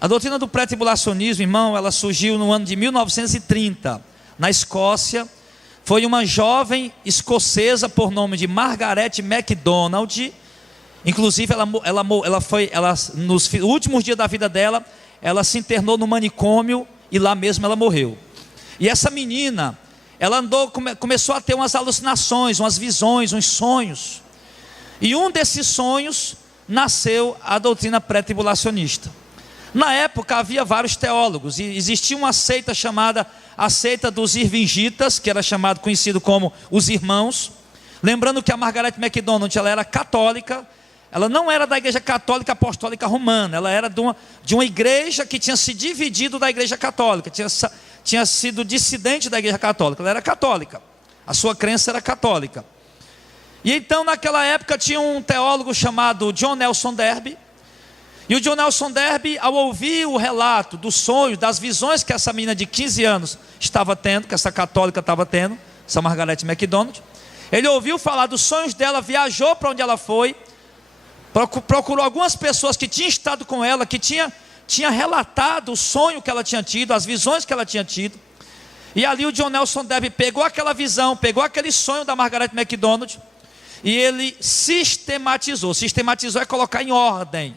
A doutrina do pré-tribulacionismo, irmão, ela surgiu no ano de 1930, na Escócia. Foi uma jovem escocesa por nome de Margaret MacDonald. Inclusive, nos últimos dias da vida dela, ela se internou no manicômio e lá mesmo ela morreu. E essa menina, ela começou a ter umas alucinações, umas visões, uns sonhos. E um desses sonhos nasceu a doutrina pré-tribulacionista. Na época havia vários teólogos, e existia uma seita chamada a seita dos Irvingitas, que era conhecido como os irmãos. Lembrando que a Margaret MacDonald, ela era católica, ela não era da igreja católica apostólica romana, ela era de uma igreja que tinha se dividido da igreja católica, tinha sido dissidente da igreja católica, ela era católica, a sua crença era católica. E então naquela época tinha um teólogo chamado John Nelson Darby. E o John Nelson Darby, ao ouvir o relato dos sonhos, das visões que essa menina de 15 anos estava tendo, que essa católica estava tendo, essa Margaret MacDonald, ele ouviu falar dos sonhos dela, viajou para onde ela foi, procurou algumas pessoas que tinham estado com ela, que tinha relatado o sonho que ela tinha tido, as visões que ela tinha tido. E ali o John Nelson Darby pegou aquela visão, pegou aquele sonho da Margaret MacDonald, e ele sistematizou é colocar em ordem,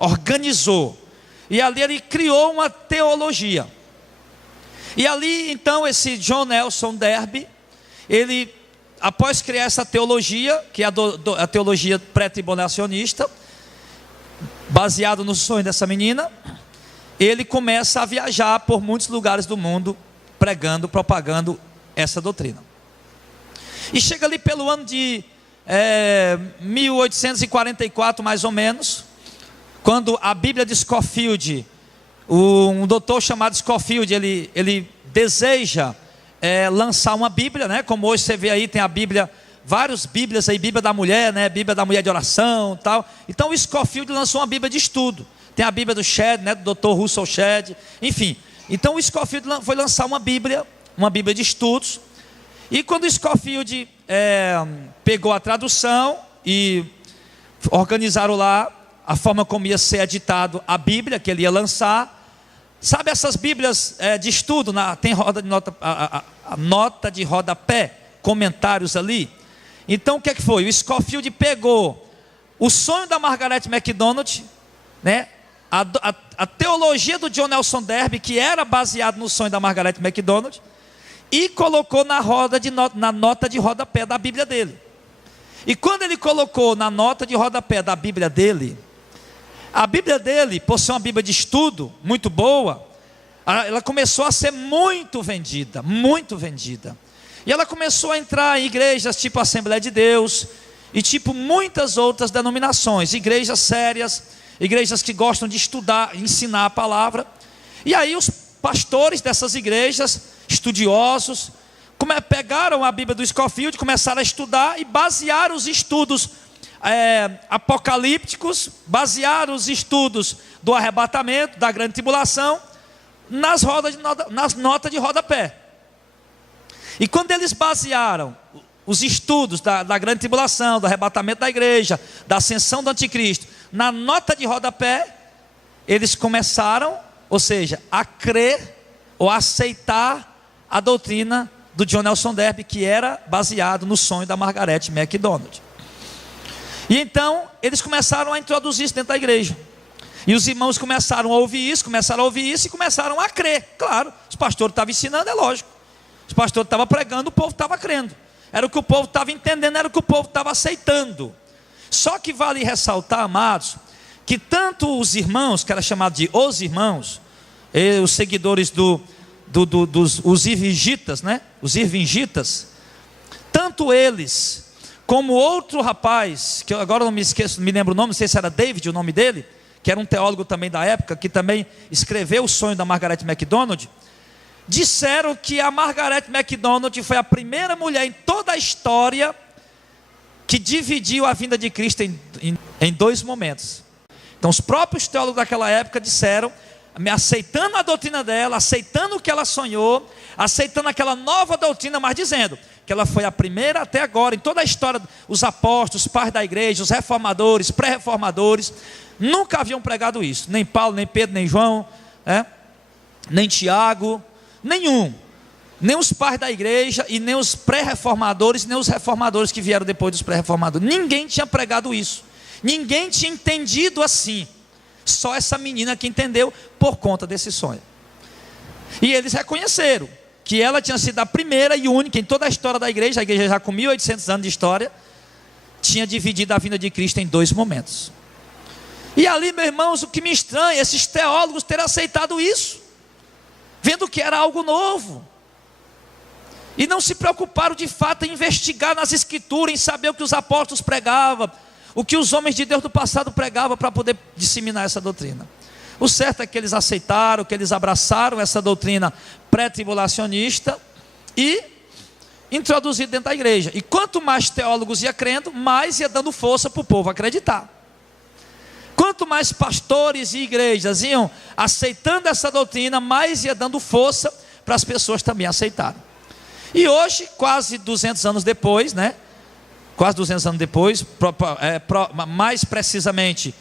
organizou, e ali ele criou uma teologia. E ali então esse John Nelson Darby, ele, após criar essa teologia, que é a teologia pré-tribulacionista, baseado no sonho dessa menina, ele começa a viajar por muitos lugares do mundo, pregando, propagando essa doutrina. E chega ali pelo ano de 1844 mais ou menos, quando a Bíblia de Scofield, um doutor chamado Scofield, ele deseja lançar uma Bíblia, né? Como hoje você vê aí, tem a Bíblia, várias Bíblias aí, Bíblia da mulher, né? Bíblia da mulher de oração, tal. Então o Scofield lançou uma Bíblia de estudo. Tem a Bíblia do Shedd, né? Do Dr. Russell Shedd, enfim. Então o Scofield foi lançar uma Bíblia de estudos. E quando o Scofield pegou a tradução e organizaram lá a forma como ia ser editado a Bíblia que ele ia lançar, sabe essas Bíblias de estudo, tem roda de nota, a nota de rodapé, comentários ali. Então o que foi? O Scofield pegou o sonho da Margaret MacDonald, né? A teologia do John Nelson Darby, que era baseado no sonho da Margaret MacDonald, e colocou na nota de rodapé da Bíblia dele. E quando ele colocou na nota de rodapé da Bíblia dele, a Bíblia dele, por ser uma Bíblia de estudo muito boa, ela começou a ser muito vendida, e ela começou a entrar em igrejas tipo Assembleia de Deus, e tipo muitas outras denominações, igrejas sérias, igrejas que gostam de estudar, ensinar a palavra. E aí os pastores dessas igrejas, estudiosos, pegaram a Bíblia do Scofield, começaram a estudar e basearam os estudos apocalípticos, basearam os estudos do arrebatamento, da grande tribulação, nas notas de rodapé. E quando eles basearam os estudos da grande tribulação, do arrebatamento da igreja, da ascensão do anticristo, na nota de rodapé, eles começaram, ou seja, a crer ou a aceitar a doutrina do John Nelson Darby, que era baseado no sonho da Margaret MacDonald. E então eles começaram a introduzir isso dentro da igreja, e os irmãos começaram a ouvir isso e começaram a crer. Claro, os pastores estavam ensinando, é lógico, os pastores estavam pregando, o povo estava crendo, era o que o povo estava entendendo, era o que o povo estava aceitando. Só que vale ressaltar, amados, que tanto os irmãos, que era chamado de os irmãos, os seguidores dos Irvingitas, né? Os Irvingitas, tanto eles como outro rapaz, que agora não me lembro o nome, não sei se era David o nome dele, que era um teólogo também da época, que também escreveu o sonho da Margaret MacDonald, disseram que a Margaret MacDonald foi a primeira mulher em toda a história que dividiu a vinda de Cristo em dois momentos. Então os próprios teólogos daquela época disseram, aceitando a doutrina dela, aceitando o que ela sonhou, aceitando aquela nova doutrina, mas dizendo que ela foi a primeira até agora, em toda a história, os apóstolos, pais da igreja, os reformadores, pré-reformadores, Nunca haviam pregado isso. Nem Paulo, nem Pedro, nem João, nem Tiago, nenhum. Nem os pais da igreja, e nem os pré-reformadores, nem os reformadores que vieram depois dos pré-reformadores. Ninguém tinha pregado isso. Ninguém tinha entendido assim. Só essa menina que entendeu por conta desse sonho. E eles reconheceram que ela tinha sido a primeira e única em toda a história da igreja. A igreja já com 1800 anos de história tinha dividido a vinda de Cristo em 2 momentos. E ali, meus irmãos, o que me estranha, esses teólogos terem aceitado isso, vendo que era algo novo, e não se preocuparam de fato em investigar nas escrituras, em saber o que os apóstolos pregavam, o que os homens de Deus do passado pregavam, para poder disseminar essa doutrina. O certo é que eles aceitaram, que eles abraçaram essa doutrina pré-tribulacionista e introduziram dentro da igreja. E quanto mais teólogos ia crendo, mais ia dando força para o povo acreditar. Quanto mais pastores e igrejas iam aceitando essa doutrina, mais ia dando força para as pessoas também aceitarem. E hoje, quase 200 anos depois, quase 200 anos depois, mais precisamente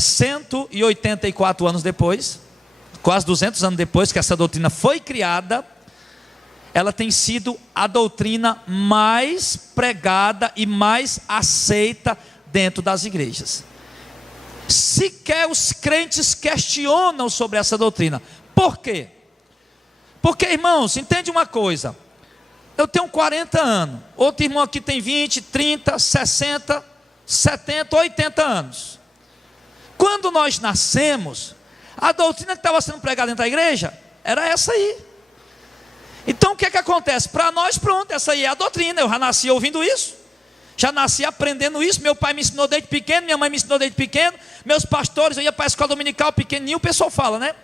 184 anos depois, quase 200 anos depois que essa doutrina foi criada, ela tem sido a doutrina mais pregada e mais aceita dentro das igrejas. Sequer os crentes questionam sobre essa doutrina. Por quê? Porque, irmãos, entende uma coisa. Eu tenho 40 anos, outro irmão aqui tem 20, 30, 60, 70, 80 anos. Quando nós nascemos, a doutrina que estava sendo pregada dentro da igreja era essa aí. Então o que é que acontece? Para nós, pronto, essa aí é a doutrina. Eu já nasci ouvindo isso, já nasci aprendendo isso. Meu pai me ensinou desde pequeno, minha mãe me ensinou desde pequeno. Meus pastores, eu ia para a escola dominical pequenininho, o pessoal fala,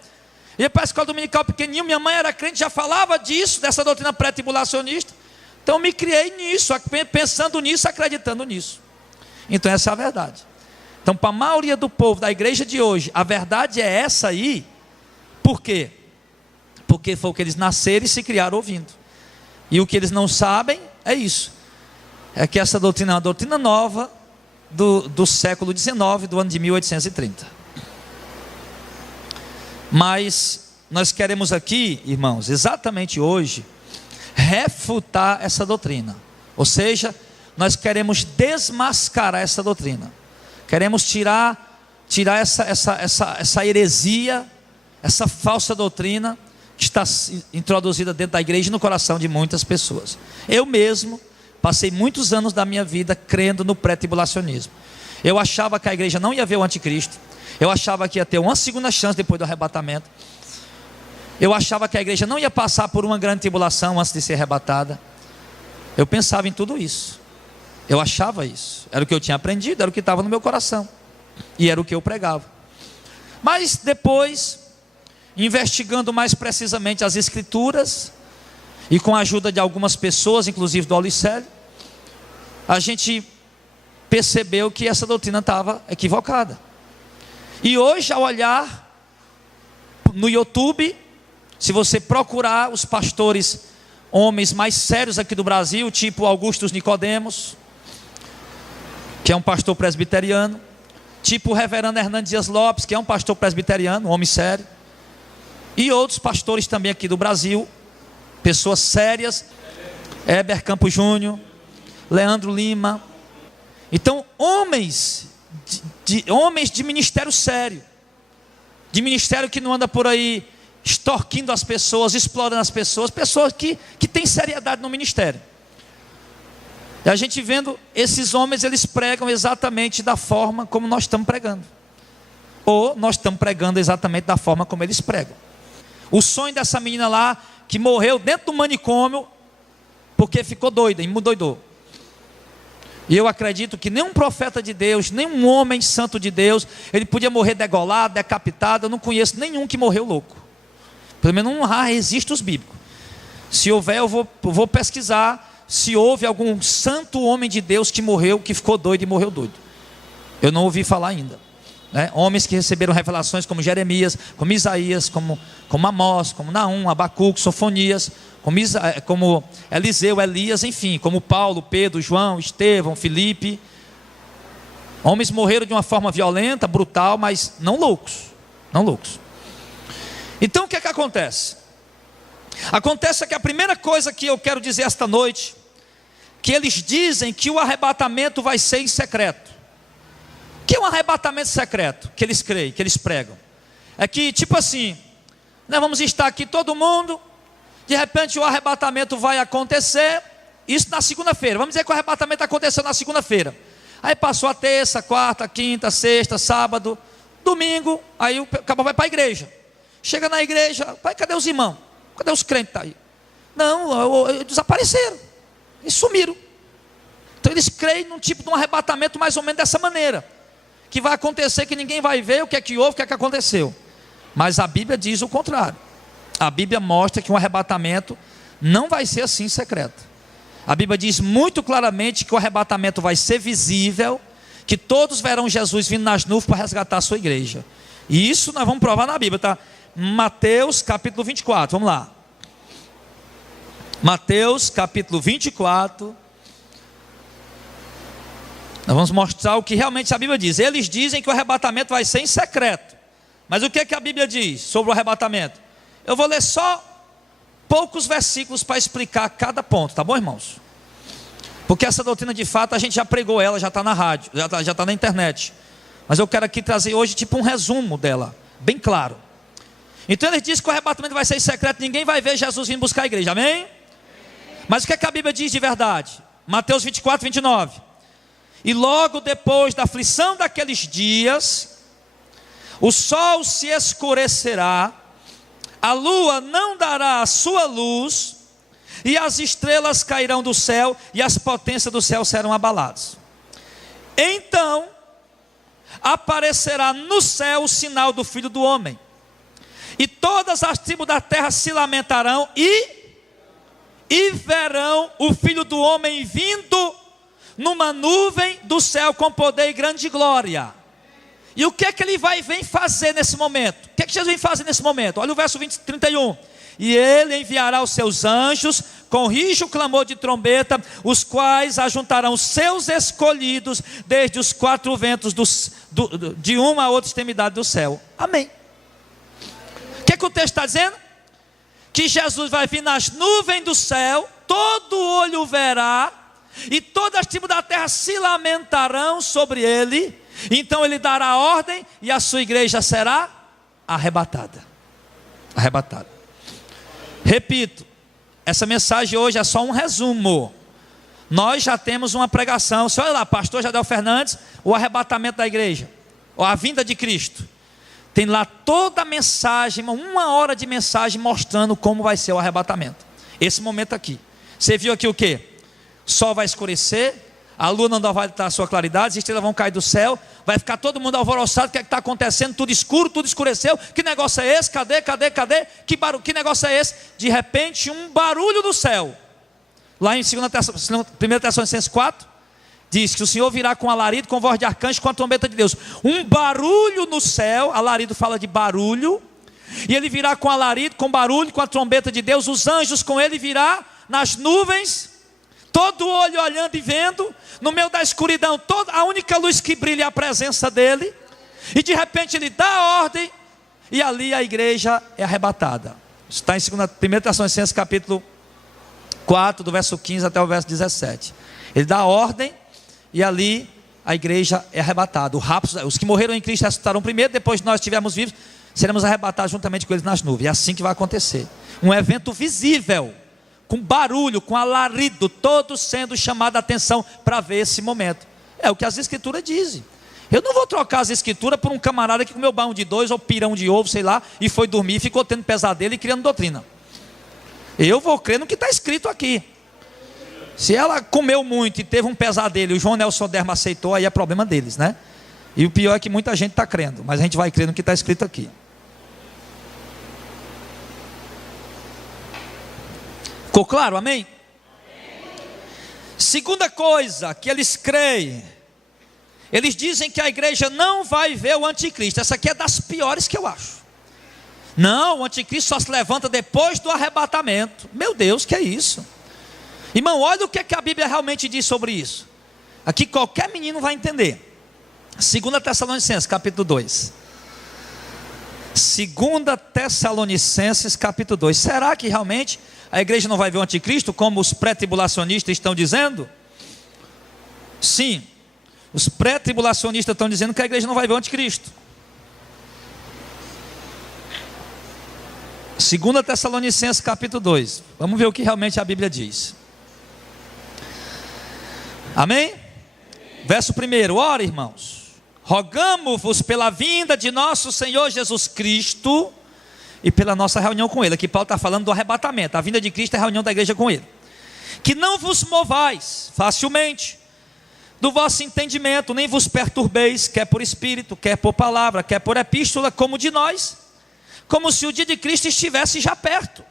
ia para a escola dominical pequenininho, minha mãe era crente, já falava disso, dessa doutrina pré-tribulacionista. Então eu me criei nisso, pensando nisso, acreditando nisso. Então essa é a verdade. Então para a maioria do povo da igreja de hoje, a verdade é essa aí. Por quê? Porque foi o que eles nasceram e se criaram ouvindo. E o que eles não sabem é isso. É que essa doutrina é uma doutrina nova do século XIX, do ano de 1830. Mas nós queremos aqui, irmãos, exatamente hoje, refutar essa doutrina. Ou seja, nós queremos desmascarar essa doutrina. Queremos tirar essa heresia, essa falsa doutrina que está introduzida dentro da igreja e no coração de muitas pessoas. Eu mesmo passei muitos anos da minha vida crendo no pré-tribulacionismo. Eu achava que a igreja não ia ver o anticristo. Eu achava que ia ter uma segunda chance depois do arrebatamento. Eu achava que a igreja não ia passar por uma grande tribulação antes de ser arrebatada. Eu pensava em tudo isso. Eu achava isso. Era o que eu tinha aprendido, era o que estava no meu coração. E era o que eu pregava. Mas depois, investigando mais precisamente as escrituras, e com a ajuda de algumas pessoas, inclusive do Aulicélio, a gente percebeu que essa doutrina estava equivocada. E hoje, ao olhar no YouTube, se você procurar os pastores, homens mais sérios aqui do Brasil, tipo Augustus Nicodemos, que é um pastor presbiteriano, tipo o reverendo Hernandes Dias Lopes, que é um pastor presbiteriano, um homem sério, e outros pastores também aqui do Brasil, pessoas sérias, Heber Campos Júnior, Leandro Lima. Então, homens de ministério sério, de ministério que não anda por aí extorquindo as pessoas, explorando as pessoas, pessoas que têm seriedade no ministério. E a gente vendo esses homens, eles pregam exatamente da forma como nós estamos pregando, ou nós estamos pregando exatamente da forma como eles pregam. O sonho dessa menina lá, que morreu dentro do manicômio, porque ficou doida, endoidou. E eu acredito que nenhum profeta de Deus, nenhum homem santo de Deus, ele podia morrer degolado, decapitado. Eu não conheço nenhum que morreu louco. Pelo menos não há registros bíblicos. Se houver, eu vou pesquisar se houve algum santo homem de Deus que morreu, que ficou doido e morreu doido. Eu não ouvi falar ainda. Homens que receberam revelações como Jeremias, como Isaías, como Amós, como Naum, Abacuque, Sofonias, como Eliseu, Elias, enfim, como Paulo, Pedro, João, Estevão, Filipe. Homens morreram de uma forma violenta, brutal, mas não loucos. Não loucos. Então o que é que acontece? Acontece que a primeira coisa que eu quero dizer esta noite, que eles dizem que o arrebatamento vai ser em secreto. O que é um arrebatamento secreto? Que eles creem, que eles pregam. É que tipo assim, nós vamos estar aqui todo mundo, de repente o arrebatamento vai acontecer, isso na segunda-feira. Vamos dizer que o arrebatamento aconteceu na segunda-feira. Aí passou a terça, quarta, quinta, sexta, sábado, domingo, aí o cabo vai para a igreja. Chega na igreja, pai, cadê os irmãos? Cadê os crentes aí? Não, desapareceram. Eles sumiram. Então eles creem num tipo de um arrebatamento mais ou menos dessa maneira. Que vai acontecer, que ninguém vai ver o que é que houve, o que é que aconteceu. Mas a Bíblia diz o contrário. A Bíblia mostra que um arrebatamento não vai ser assim secreto. A Bíblia diz muito claramente que o arrebatamento vai ser visível, que todos verão Jesus vindo nas nuvens para resgatar a sua igreja. E isso nós vamos provar na Bíblia, tá? Mateus capítulo 24, vamos lá. Mateus capítulo 24. Nós vamos mostrar o que realmente a Bíblia diz. Eles dizem que o arrebatamento vai ser em secreto. Mas o que é que a Bíblia diz sobre o arrebatamento? Eu vou ler só poucos versículos para explicar cada ponto, tá bom, irmãos? Porque essa doutrina de fato a gente já pregou ela, já está na rádio, já está na internet. Mas eu quero aqui trazer hoje tipo um resumo dela, bem claro. Então eles dizem que o arrebatamento vai ser em secreto, ninguém vai ver Jesus vindo buscar a igreja, amém? Mas o que é que a Bíblia diz de verdade? Mateus 24, 29. E logo depois da aflição daqueles dias, o sol se escurecerá, a lua não dará a sua luz, e as estrelas cairão do céu, e as potências do céu serão abaladas. Então aparecerá no céu o sinal do Filho do Homem, e todas as tribos da terra se lamentarão, e verão o Filho do Homem vindo numa nuvem do céu com poder e grande glória. E o que é que ele vem fazer nesse momento? O que é que Jesus vem fazer nesse momento? Olha o verso 31. E ele enviará os seus anjos com rijo clamor de trombeta, os quais ajuntarão seus escolhidos desde os quatro ventos de uma a outra extremidade do céu. Amém. O que é que o texto está dizendo? Que Jesus vai vir nas nuvens do céu, todo olho verá, e todas as tribos da terra se lamentarão sobre ele. Então ele dará ordem e a sua igreja será arrebatada. Arrebatada. Repito, essa mensagem hoje é só um resumo. Nós já temos uma pregação. Você olha lá, pastor Jadel Fernandes, o arrebatamento da igreja, ou a vinda de Cristo. Tem lá toda a mensagem, 1 hora de mensagem mostrando como vai ser o arrebatamento. Esse momento aqui. Você viu aqui o quê? O sol vai escurecer, a lua não vai dar a sua claridade, as estrelas vão cair do céu, vai ficar todo mundo alvoroçado, o que é que está acontecendo? Tudo escuro, tudo escureceu, que negócio é esse? Cadê? Que negócio é esse? De repente um barulho do céu. Lá em 1 Tessalonicenses 4, diz que o Senhor virá com alarido, com voz de arcanjo, com a trombeta de Deus. Um barulho no céu, alarido fala de barulho, e ele virá com alarido, com barulho, com a trombeta de Deus, os anjos com ele virá nas nuvens, todo olho olhando e vendo, no meio da escuridão, a única luz que brilha é a presença dele, e de repente ele dá a ordem, e ali a igreja é arrebatada. Isso está em 1 Tessalonicenses capítulo 4, do verso 15 até o verso 17. Ele dá a ordem, e ali a igreja é arrebatada. Os que morreram em Cristo ressuscitarão primeiro, depois nós estivermos vivos, seremos arrebatados juntamente com eles nas nuvens. É assim que vai acontecer. Um evento visível, com barulho, com alarido, todos sendo chamados a atenção para ver esse momento. É o que as escrituras dizem. Eu não vou trocar as escrituras por um camarada que comeu banho de 2 ou pirão de ovo, sei lá, e foi dormir, ficou tendo pesadelo e criando doutrina. Eu vou crer no que está escrito aqui. Se ela comeu muito e teve um pesadelo e o João Nelson Derma aceitou, aí é problema deles, né? E o pior é que muita gente está crendo, mas a gente vai crer no que está escrito aqui. Ficou claro, amém? Segunda coisa que eles creem, eles dizem que a igreja não vai ver o anticristo. Essa aqui é das piores que eu acho. Não, o anticristo só se levanta depois do arrebatamento. Meu Deus, que é isso? Irmão, olha o que a Bíblia realmente diz sobre isso. Aqui qualquer menino vai entender. 2 Tessalonicenses, capítulo 2. 2 Tessalonicenses, capítulo 2. Será que realmente a igreja não vai ver o anticristo, como os pré-tribulacionistas estão dizendo? Sim, os pré-tribulacionistas estão dizendo que a igreja não vai ver o anticristo. 2 Tessalonicenses, capítulo 2. Vamos ver o que realmente a Bíblia diz. Amém? Verso 1. Ora, irmãos, rogamo-vos pela vinda de nosso Senhor Jesus Cristo e pela nossa reunião com Ele. Aqui Paulo está falando do arrebatamento. A vinda de Cristo é a reunião da igreja com Ele. Que não vos movais facilmente do vosso entendimento, nem vos perturbeis, quer por espírito, quer por palavra, quer por epístola, como de nós, como se o dia de Cristo estivesse já perto.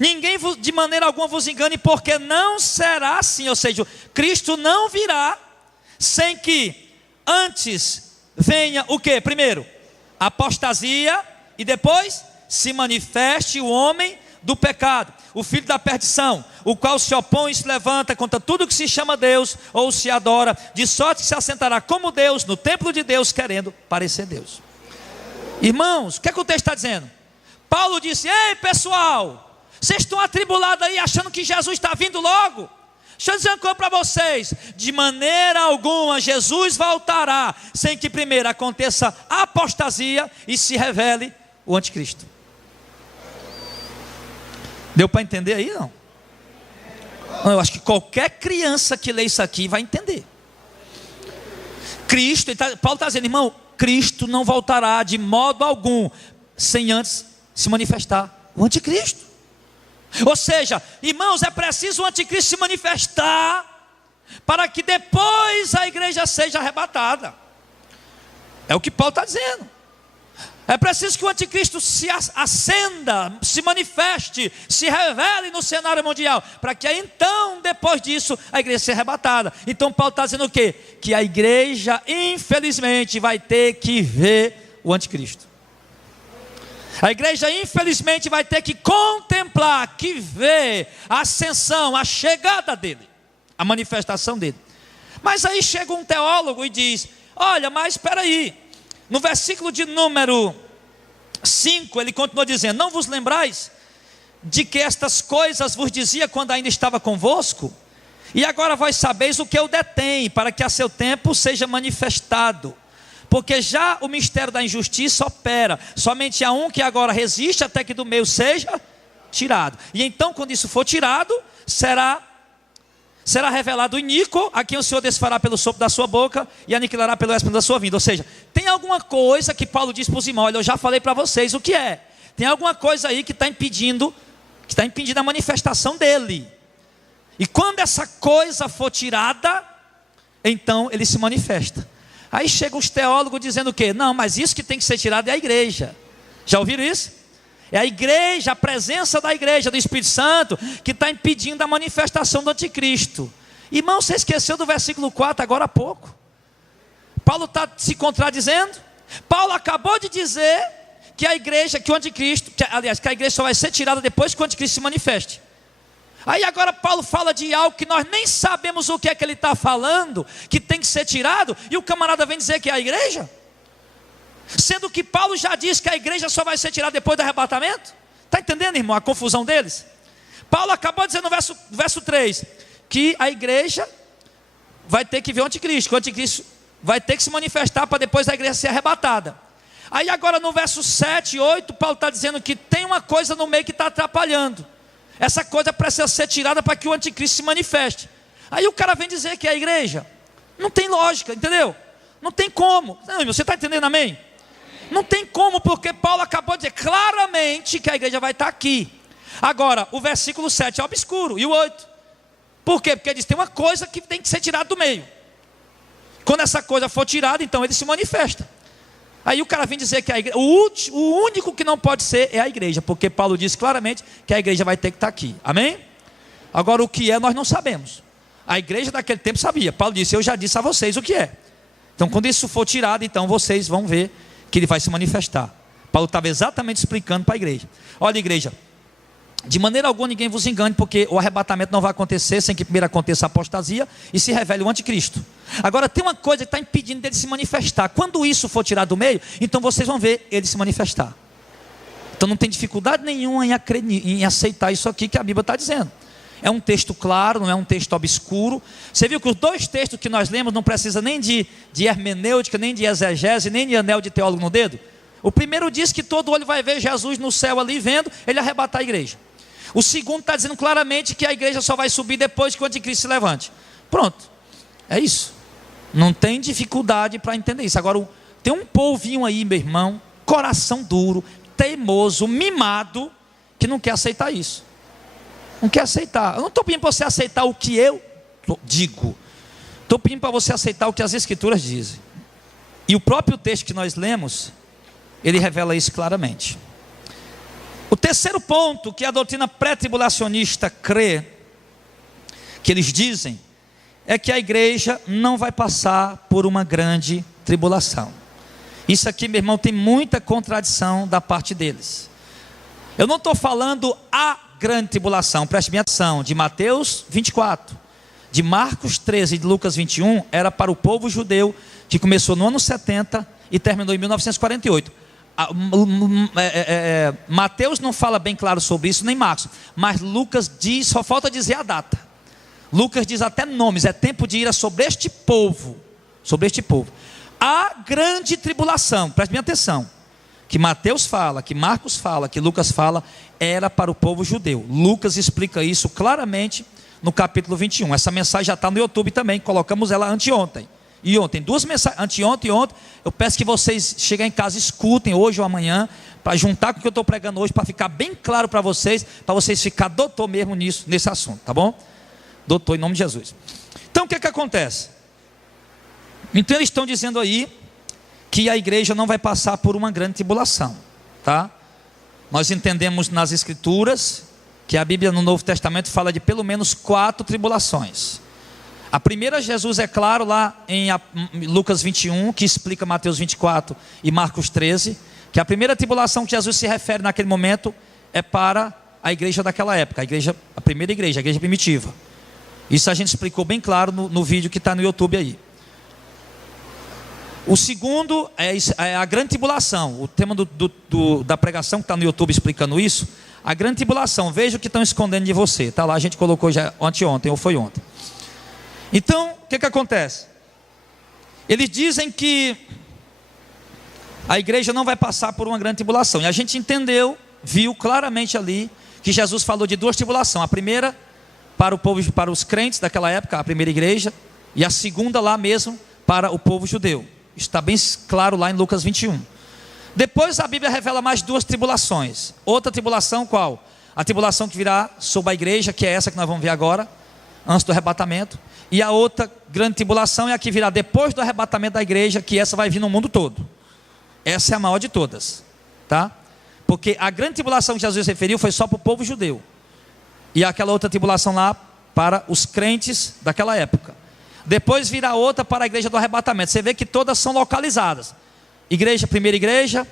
Ninguém de maneira alguma vos engane, porque não será assim. Ou seja, Cristo não virá sem que antes venha o que? Primeiro, apostasia, e depois se manifeste o homem do pecado, o filho da perdição, o qual se opõe e se levanta contra tudo que se chama Deus ou se adora, de sorte que se assentará como Deus no templo de Deus, querendo parecer Deus. Irmãos, o que é que o texto está dizendo? Paulo disse: ei pessoal, vocês estão atribulados aí achando que Jesus está vindo logo? Deixa eu dizer uma coisa para vocês: de maneira alguma Jesus voltará sem que primeiro aconteça a apostasia e se revele o anticristo. Deu para entender aí, não? Eu acho que qualquer criança que lê isso aqui vai entender. Cristo, Paulo está dizendo, irmão, Cristo não voltará de modo algum sem antes se manifestar o anticristo. Ou seja, irmãos, é preciso o anticristo se manifestar para que depois a igreja seja arrebatada. É o que Paulo está dizendo. É preciso que o anticristo se acenda, se manifeste, se revele no cenário mundial, para que aí então, depois disso, a igreja seja arrebatada. Então Paulo está dizendo o quê? Que a igreja, infelizmente, vai ter que ver o anticristo. A igreja, infelizmente, vai ter que contemplar, que ver a ascensão, a chegada dele, a manifestação dele. Mas aí chega um teólogo e diz: olha, mas espera aí. No versículo de número 5, ele continua dizendo: não vos lembrais de que estas coisas vos dizia quando ainda estava convosco? E agora vós sabeis o que eu detém, para que a seu tempo seja manifestado. Porque já o mistério da injustiça opera, somente há um que agora resiste até que do meio seja tirado. E então, quando isso for tirado, será revelado o iníquo, a quem o Senhor desfará pelo sopro da sua boca e aniquilará pelo espírito da sua vinda. Ou seja, tem alguma coisa que Paulo diz para os irmãos: olha, eu já falei para vocês o que é. Tem alguma coisa aí que está impedindo a manifestação dele. E quando essa coisa for tirada, então ele se manifesta. Aí chegam os teólogos dizendo o quê? Não, mas isso que tem que ser tirado é a igreja. Já ouviram isso? É a igreja, a presença da igreja, do Espírito Santo, que está impedindo a manifestação do anticristo. Irmão, você esqueceu do versículo 4 agora há pouco? Paulo está se contradizendo. Paulo acabou de dizer que a igreja, que o anticristo, que a igreja só vai ser tirada depois que o anticristo se manifeste. Aí agora Paulo fala de algo que nós nem sabemos o que é que ele está falando, que tem que ser tirado, e o camarada vem dizer que é a igreja? Sendo que Paulo já disse que a igreja só vai ser tirada depois do arrebatamento. Está entendendo, irmão, a confusão deles? Paulo acabou de dizer no verso 3, que a igreja vai ter que ver o anticristo, que o anticristo vai ter que se manifestar para depois a igreja ser arrebatada. Aí agora no verso 7 e 8, Paulo está dizendo que tem uma coisa no meio que está atrapalhando. Essa coisa precisa ser tirada para que o anticristo se manifeste. Aí o cara vem dizer que é a igreja. Não tem lógica, entendeu? Não tem como. Não, você está entendendo, amém? Não tem como, porque Paulo acabou de dizer claramente que a igreja vai estar aqui. Agora, o versículo 7 é obscuro, e o 8. Por quê? Porque ele diz, tem uma coisa que tem que ser tirada do meio. Quando essa coisa for tirada, então ele se manifesta. Aí o cara vem dizer que a igreja, o único que não pode ser é a igreja, porque Paulo diz claramente que a igreja vai ter que estar aqui, amém? Agora o que é nós não sabemos. A igreja daquele tempo sabia. Paulo disse, eu já disse a vocês o que é. Então quando isso for tirado, então vocês vão ver que ele vai se manifestar. Paulo estava exatamente explicando para a igreja. Olha, igreja, De maneira alguma ninguém vos engane, porque o arrebatamento não vai acontecer sem que primeiro aconteça a apostasia e se revele o anticristo. Agora tem uma coisa que está impedindo dele se manifestar. Quando isso for tirado do meio, então vocês vão ver ele se manifestar. Então não tem dificuldade nenhuma em aceitar isso aqui que a Bíblia está dizendo. É um texto claro, não é um texto obscuro. Você viu que os dois textos que nós lemos não precisa nem de hermenêutica, nem de exegese, nem de anel de teólogo no dedo. O primeiro diz que todo olho vai ver Jesus no céu ali vendo ele arrebatar a igreja. O segundo está dizendo claramente que a igreja só vai subir depois que o anticristo se levante. Pronto, é isso. Não tem dificuldade para entender isso. Agora, tem um povinho aí, meu irmão, coração duro, teimoso, mimado, que não quer aceitar isso. Não quer aceitar. Eu não estou pedindo para você aceitar o que eu digo. Estou pedindo para você aceitar o que as Escrituras dizem. E o próprio texto que nós lemos, ele revela isso claramente. O terceiro ponto que a doutrina pré-tribulacionista crê, que eles dizem, é que a igreja não vai passar por uma grande tribulação. Isso aqui, meu irmão, tem muita contradição da parte deles. Eu não estou falando a grande tribulação, preste bem atenção, de Mateus 24, de Marcos 13 e de Lucas 21, era para o povo judeu, que começou no ano 70 e terminou em 1948. Mateus não fala bem claro sobre isso, nem Marcos, mas Lucas diz, só falta dizer a data. Lucas diz até nomes, é tempo de ira sobre este povo, a grande tribulação, preste bem atenção, que Mateus fala, que Marcos fala, que Lucas fala, era para o povo judeu. Lucas explica isso claramente no capítulo 21, essa mensagem já está no YouTube também, colocamos ela anteontem. E ontem, duas mensagens, anteontem e ontem. Eu peço que vocês cheguem em casa, escutem hoje ou amanhã, para juntar com o que eu estou pregando hoje, para ficar bem claro para vocês ficar doutor mesmo nesse assunto, tá bom? Doutor em nome de Jesus. Então o que acontece? Então eles estão dizendo aí que a igreja não vai passar por uma grande tribulação, tá? Nós entendemos nas Escrituras que a Bíblia no Novo Testamento fala de pelo menos 4 tribulações. A primeira, Jesus é claro lá em Lucas 21, que explica Mateus 24 e Marcos 13, que a primeira tribulação que Jesus se refere naquele momento é para a igreja daquela época, a primeira igreja, a igreja primitiva. Isso a gente explicou bem claro no vídeo que está no YouTube aí. O segundo é a grande tribulação, o tema da pregação que está no YouTube explicando isso, a grande tribulação, veja o que estão escondendo de você, está lá, a gente colocou já ontem ou foi ontem. Então, o que acontece? Eles dizem que a igreja não vai passar por uma grande tribulação. E a gente entendeu, viu claramente ali, que Jesus falou de 2 tribulações. A primeira, para o povo, para os crentes daquela época, a primeira igreja. E a segunda lá mesmo, para o povo judeu. Está bem claro lá em Lucas 21. Depois a Bíblia revela mais 2 tribulações. Outra tribulação qual? A tribulação que virá sobre a igreja, que é essa que nós vamos ver agora, antes do arrebatamento. E a outra grande tribulação é a que virá depois do arrebatamento da igreja, que essa vai vir no mundo todo. Essa é a maior de todas, tá? Porque a grande tribulação que Jesus referiu foi só para o povo judeu. E aquela outra tribulação lá para os crentes daquela época. Depois virá outra para a igreja do arrebatamento. Você vê que todas são localizadas. Igreja, primeira igreja,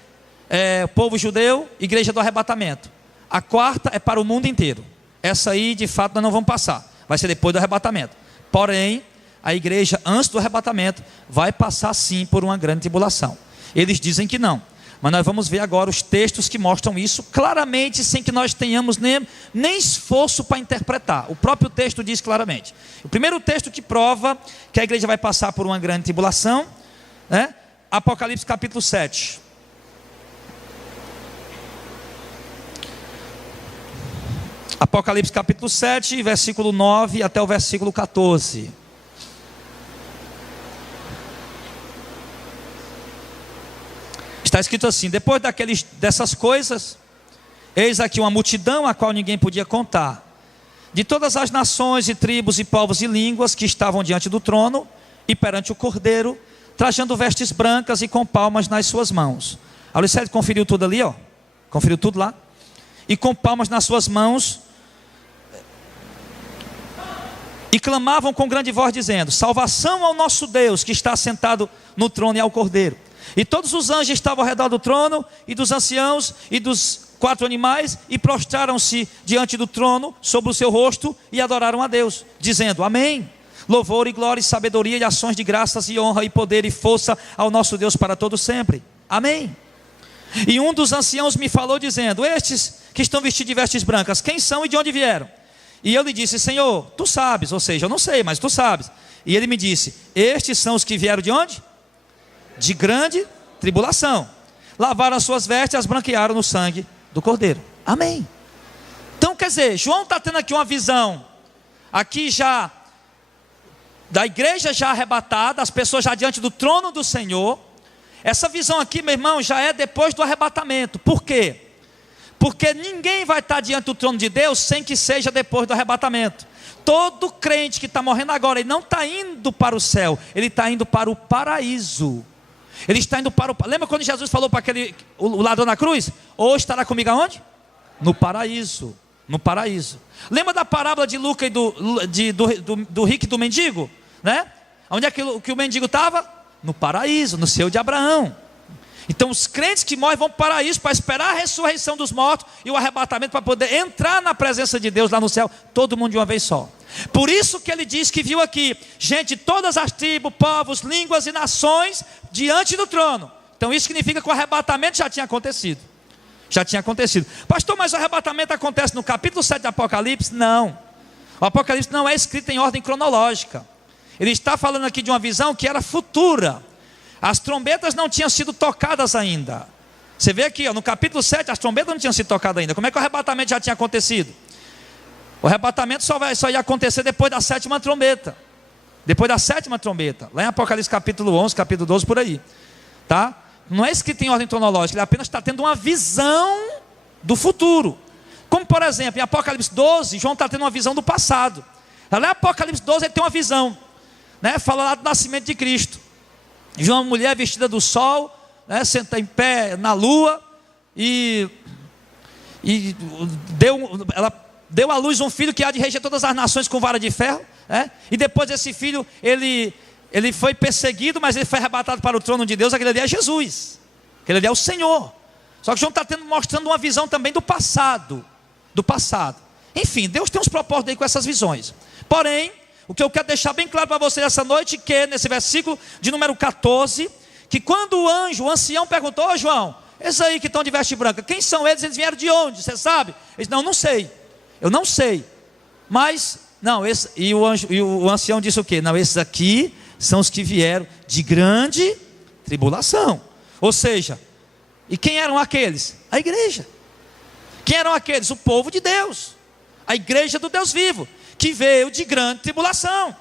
povo judeu, igreja do arrebatamento. A quarta é para o mundo inteiro. Essa aí, de fato, nós não vamos passar. Vai ser depois do arrebatamento. Porém, a igreja, antes do arrebatamento, vai passar sim por uma grande tribulação. Eles dizem que não. Mas nós vamos ver agora os textos que mostram isso claramente, sem que nós tenhamos nem esforço para interpretar. O próprio texto diz claramente. O primeiro texto que prova que a igreja vai passar por uma grande tribulação, Apocalipse capítulo 7. Apocalipse capítulo 7, versículo 9 até o versículo 14. Está escrito assim: depois dessas coisas, eis aqui uma multidão a qual ninguém podia contar, de todas as nações e tribos e povos e línguas que estavam diante do trono e perante o Cordeiro, trajando vestes brancas e com palmas nas suas mãos. A Alicete conferiu tudo ali, ó. Conferiu tudo lá. E com palmas nas suas mãos, e clamavam com grande voz dizendo: salvação ao nosso Deus que está sentado no trono e ao Cordeiro. E todos os anjos estavam ao redor do trono e dos anciãos e dos 4 animais e prostraram-se diante do trono sobre o seu rosto e adoraram a Deus, dizendo: Amém. Louvor e glória e sabedoria e ações de graças e honra e poder e força ao nosso Deus para todo sempre. Amém. E um dos anciãos me falou dizendo: Estes que estão vestidos de vestes brancas, quem são e de onde vieram? E eu lhe disse: Senhor, tu sabes. Ou seja, eu não sei, mas tu sabes. E ele me disse: Estes são os que vieram de onde? De grande tribulação. Lavaram as suas vestes e as branquearam no sangue do Cordeiro. Amém. Então quer dizer, João está tendo aqui uma visão, aqui já, da igreja já arrebatada, as pessoas já diante do trono do Senhor. Essa visão aqui, meu irmão, já é depois do arrebatamento. Por quê? Porque ninguém vai estar diante do trono de Deus sem que seja depois do arrebatamento. Todo crente que está morrendo agora, ele não está indo para o céu, ele está indo para o paraíso. Ele está indo para o... Lembra quando Jesus falou para o ladrão na cruz? Hoje estará comigo aonde? No paraíso. No paraíso. Lembra da parábola de Lucas e do rico e do mendigo? Né? Onde é que o mendigo estava? No paraíso, no seio de Abraão. Então os crentes que morrem vão para o paraíso para esperar a ressurreição dos mortos e o arrebatamento para poder entrar na presença de Deus lá no céu, todo mundo de uma vez só. Por isso que ele diz que viu aqui gente de todas as tribos, povos, línguas e nações diante do trono. Então isso significa que o arrebatamento já tinha acontecido. Já tinha acontecido. Pastor, mas o arrebatamento acontece no capítulo 7 do Apocalipse? Não. O Apocalipse não é escrito em ordem cronológica. Ele está falando aqui de uma visão que era futura. As trombetas não tinham sido tocadas ainda. Você vê aqui, no capítulo 7, as trombetas não tinham sido tocadas ainda. Como é que o arrebatamento já tinha acontecido? O arrebatamento só ia acontecer depois da 7ª trombeta. Depois da 7ª trombeta. Lá em Apocalipse capítulo 11, capítulo 12, por aí. Tá? Não é escrito em ordem cronológica. Ele apenas está tendo uma visão do futuro. Como por exemplo, em Apocalipse 12, João está tendo uma visão do passado. Lá em Apocalipse 12 ele tem uma visão, né? Fala lá do nascimento de Cristo. De uma mulher vestida do sol, né? Senta em pé na lua e ela deu à luz um filho que há de reger todas as nações com vara de ferro, né? E depois desse filho ele foi perseguido, mas ele foi arrebatado para o trono de Deus. Aquele ali é Jesus, aquele ali é o Senhor. Só que João está mostrando uma visão também do passado. Enfim, Deus tem uns propósitos aí com essas visões. Porém, o que eu quero deixar bem claro para você essa noite, que nesse versículo de número 14, que quando o ancião perguntou: Ô João, esses aí que estão de veste branca, quem são eles? Eles vieram de onde? Você sabe? Ele disse: não sei, eu não sei. Mas, não, e o ancião disse o quê? Não, esses aqui são os que vieram de grande tribulação. Ou seja, e quem eram aqueles? A igreja. Quem eram aqueles? O povo de Deus, a igreja do Deus vivo, que veio de grande tribulação.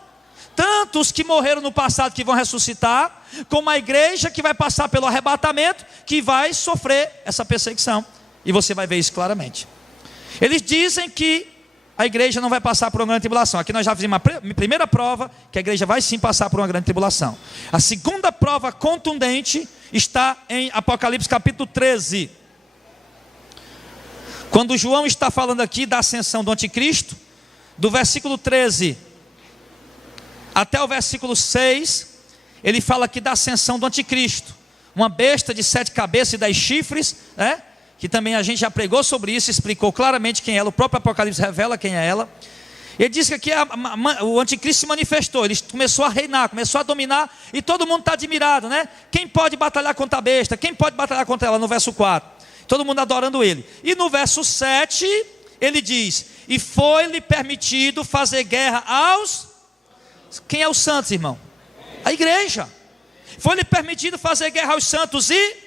Tanto os que morreram no passado que vão ressuscitar, como a igreja que vai passar pelo arrebatamento, que vai sofrer essa perseguição. E você vai ver isso claramente. Eles dizem que a igreja não vai passar por uma grande tribulação. Aqui nós já fizemos uma primeira prova, que a igreja vai sim passar por uma grande tribulação. A segunda prova contundente está em Apocalipse capítulo 13. Quando João está falando aqui da ascensão do anticristo, do versículo 13 até o versículo 6, ele fala aqui da ascensão do anticristo, uma besta de 7 cabeças e 10 chifres, né? Que também a gente já pregou sobre isso, explicou claramente quem é ela. O próprio Apocalipse revela quem é ela. Ele diz que aqui o anticristo se manifestou, ele começou a reinar, começou a dominar, e todo mundo está admirado, né? Quem pode batalhar contra a besta? Quem pode batalhar contra ela? No verso 4, todo mundo adorando ele. E no verso 7, ele diz: e foi-lhe permitido fazer guerra aos... Quem é os santos, irmão? A igreja. Foi-lhe permitido fazer guerra aos santos e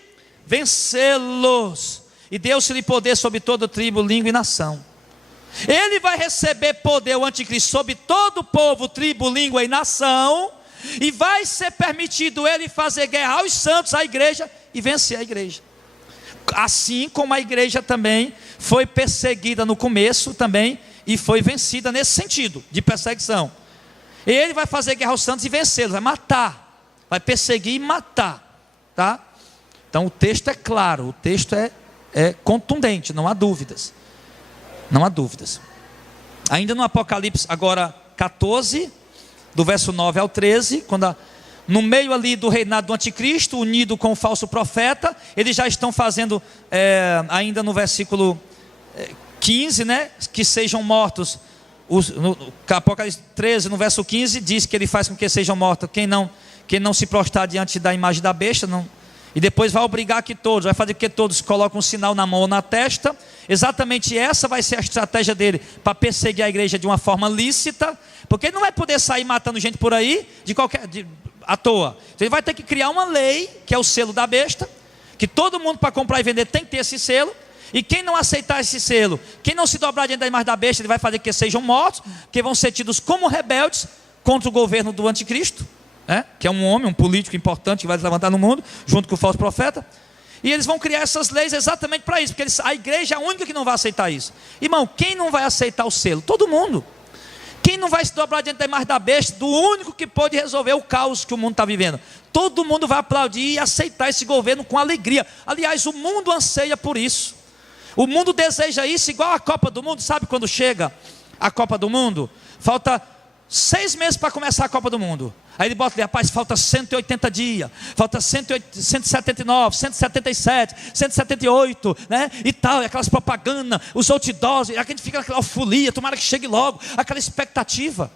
vencê-los. E deu-se-lhe poder sobre toda tribo, língua e nação. Ele vai receber poder, o anticristo, sobre todo povo, tribo, língua e nação. E vai ser permitido ele fazer guerra aos santos, à igreja, e vencer a igreja. Assim como a igreja também foi perseguida no começo também, e foi vencida nesse sentido de perseguição. Ele vai fazer guerra aos santos e vencê-los, vai matar, vai perseguir e matar, tá? Então o texto é claro, o texto é contundente, não há dúvidas. Não há dúvidas. Ainda no Apocalipse agora 14, do verso 9 ao 13, no meio ali do reinado do anticristo, unido com o falso profeta. Eles já estão fazendo, ainda no versículo 15, né? Que sejam mortos. No Apocalipse 13, no verso 15, diz que ele faz com que sejam mortos quem não se prostrar diante da imagem da besta, não. E depois vai obrigar que todos, vai fazer que todos coloquem um sinal na mão ou na testa. Exatamente essa vai ser a estratégia dele para perseguir a igreja de uma forma lícita, porque ele não vai poder sair matando gente por aí à toa. Então ele vai ter que criar uma lei, que é o selo da besta, que todo mundo para comprar e vender tem que ter esse selo. E quem não aceitar esse selo, quem não se dobrar diante da imagem da besta, ele vai fazer que sejam mortos, que vão ser tidos como rebeldes contra o governo do anticristo, que é um homem, um político importante que vai se levantar no mundo, junto com o falso profeta. E eles vão criar essas leis exatamente para isso, porque a igreja é a única que não vai aceitar isso. Irmão, quem não vai aceitar o selo? Todo mundo. Quem não vai se dobrar diante da imagem da besta, do único que pode resolver o caos que o mundo está vivendo? Todo mundo vai aplaudir e aceitar esse governo com alegria. Aliás, o mundo anseia por isso. O mundo deseja isso igual a Copa do Mundo. Sabe quando chega a Copa do Mundo? Falta 6 meses para começar a Copa do Mundo. Aí ele bota ali, rapaz, falta 180 dias, falta 179, 177, 178, né? E tal, e aquelas propagandas, os outdoors, e a gente fica naquela folia, tomara que chegue logo, aquela expectativa.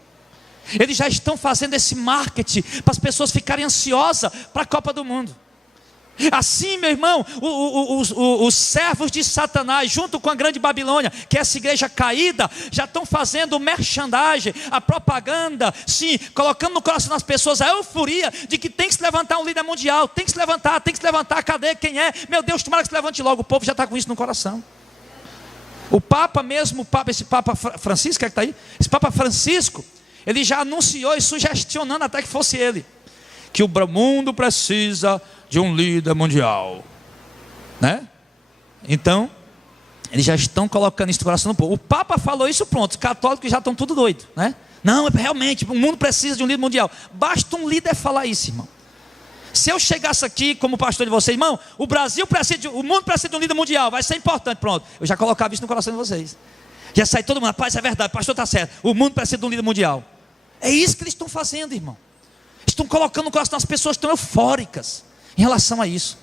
Eles já estão fazendo esse marketing para as pessoas ficarem ansiosas para a Copa do Mundo. Assim, meu irmão, os servos de Satanás, junto com a grande Babilônia, que é essa igreja caída, já estão fazendo o merchandising, a propaganda, sim, colocando no coração das pessoas a euforia de que tem que se levantar um líder mundial, tem que se levantar, cadê, quem é? Meu Deus, tomara que se levante logo, o povo já está com isso no coração. O Papa mesmo, esse Papa Francisco, que está aí? Esse Papa Francisco, ele já anunciou e sugestionando até que fosse ele, que o mundo precisa de um líder mundial, né? Então, eles já estão colocando isso no coração do povo. O Papa falou isso, pronto, os católicos já estão tudo doidos, né? Não, realmente, o mundo precisa de um líder mundial. Basta um líder falar isso, irmão. Se eu chegasse aqui como pastor de vocês, irmão, o mundo precisa de um líder mundial, vai ser importante, pronto. Eu já colocava isso no coração de vocês. Já sai todo mundo, rapaz, é verdade, o pastor está certo, o mundo precisa de um líder mundial. É isso que eles estão fazendo, irmão. Estão colocando no coração das pessoas, estão eufóricas em relação a isso.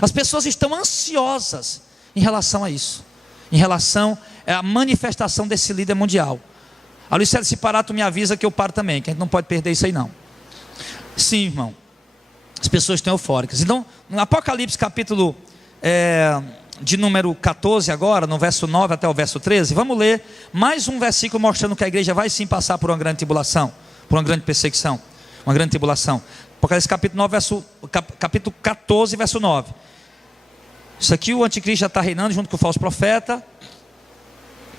As pessoas estão ansiosas em relação a isso, em relação à manifestação desse líder mundial. A Luciana, se parar, tu me avisa que eu paro também, que a gente não pode perder isso aí não. Sim, irmão, as pessoas estão eufóricas. Então, no Apocalipse capítulo de número 14 agora, no verso 9 até o verso 13, vamos ler mais um versículo mostrando que a igreja vai sim passar por uma grande tribulação, por uma grande perseguição, uma grande tribulação. Apocalipse capítulo 9, capítulo 14, verso 9. Isso aqui o anticristo já está reinando junto com o falso profeta.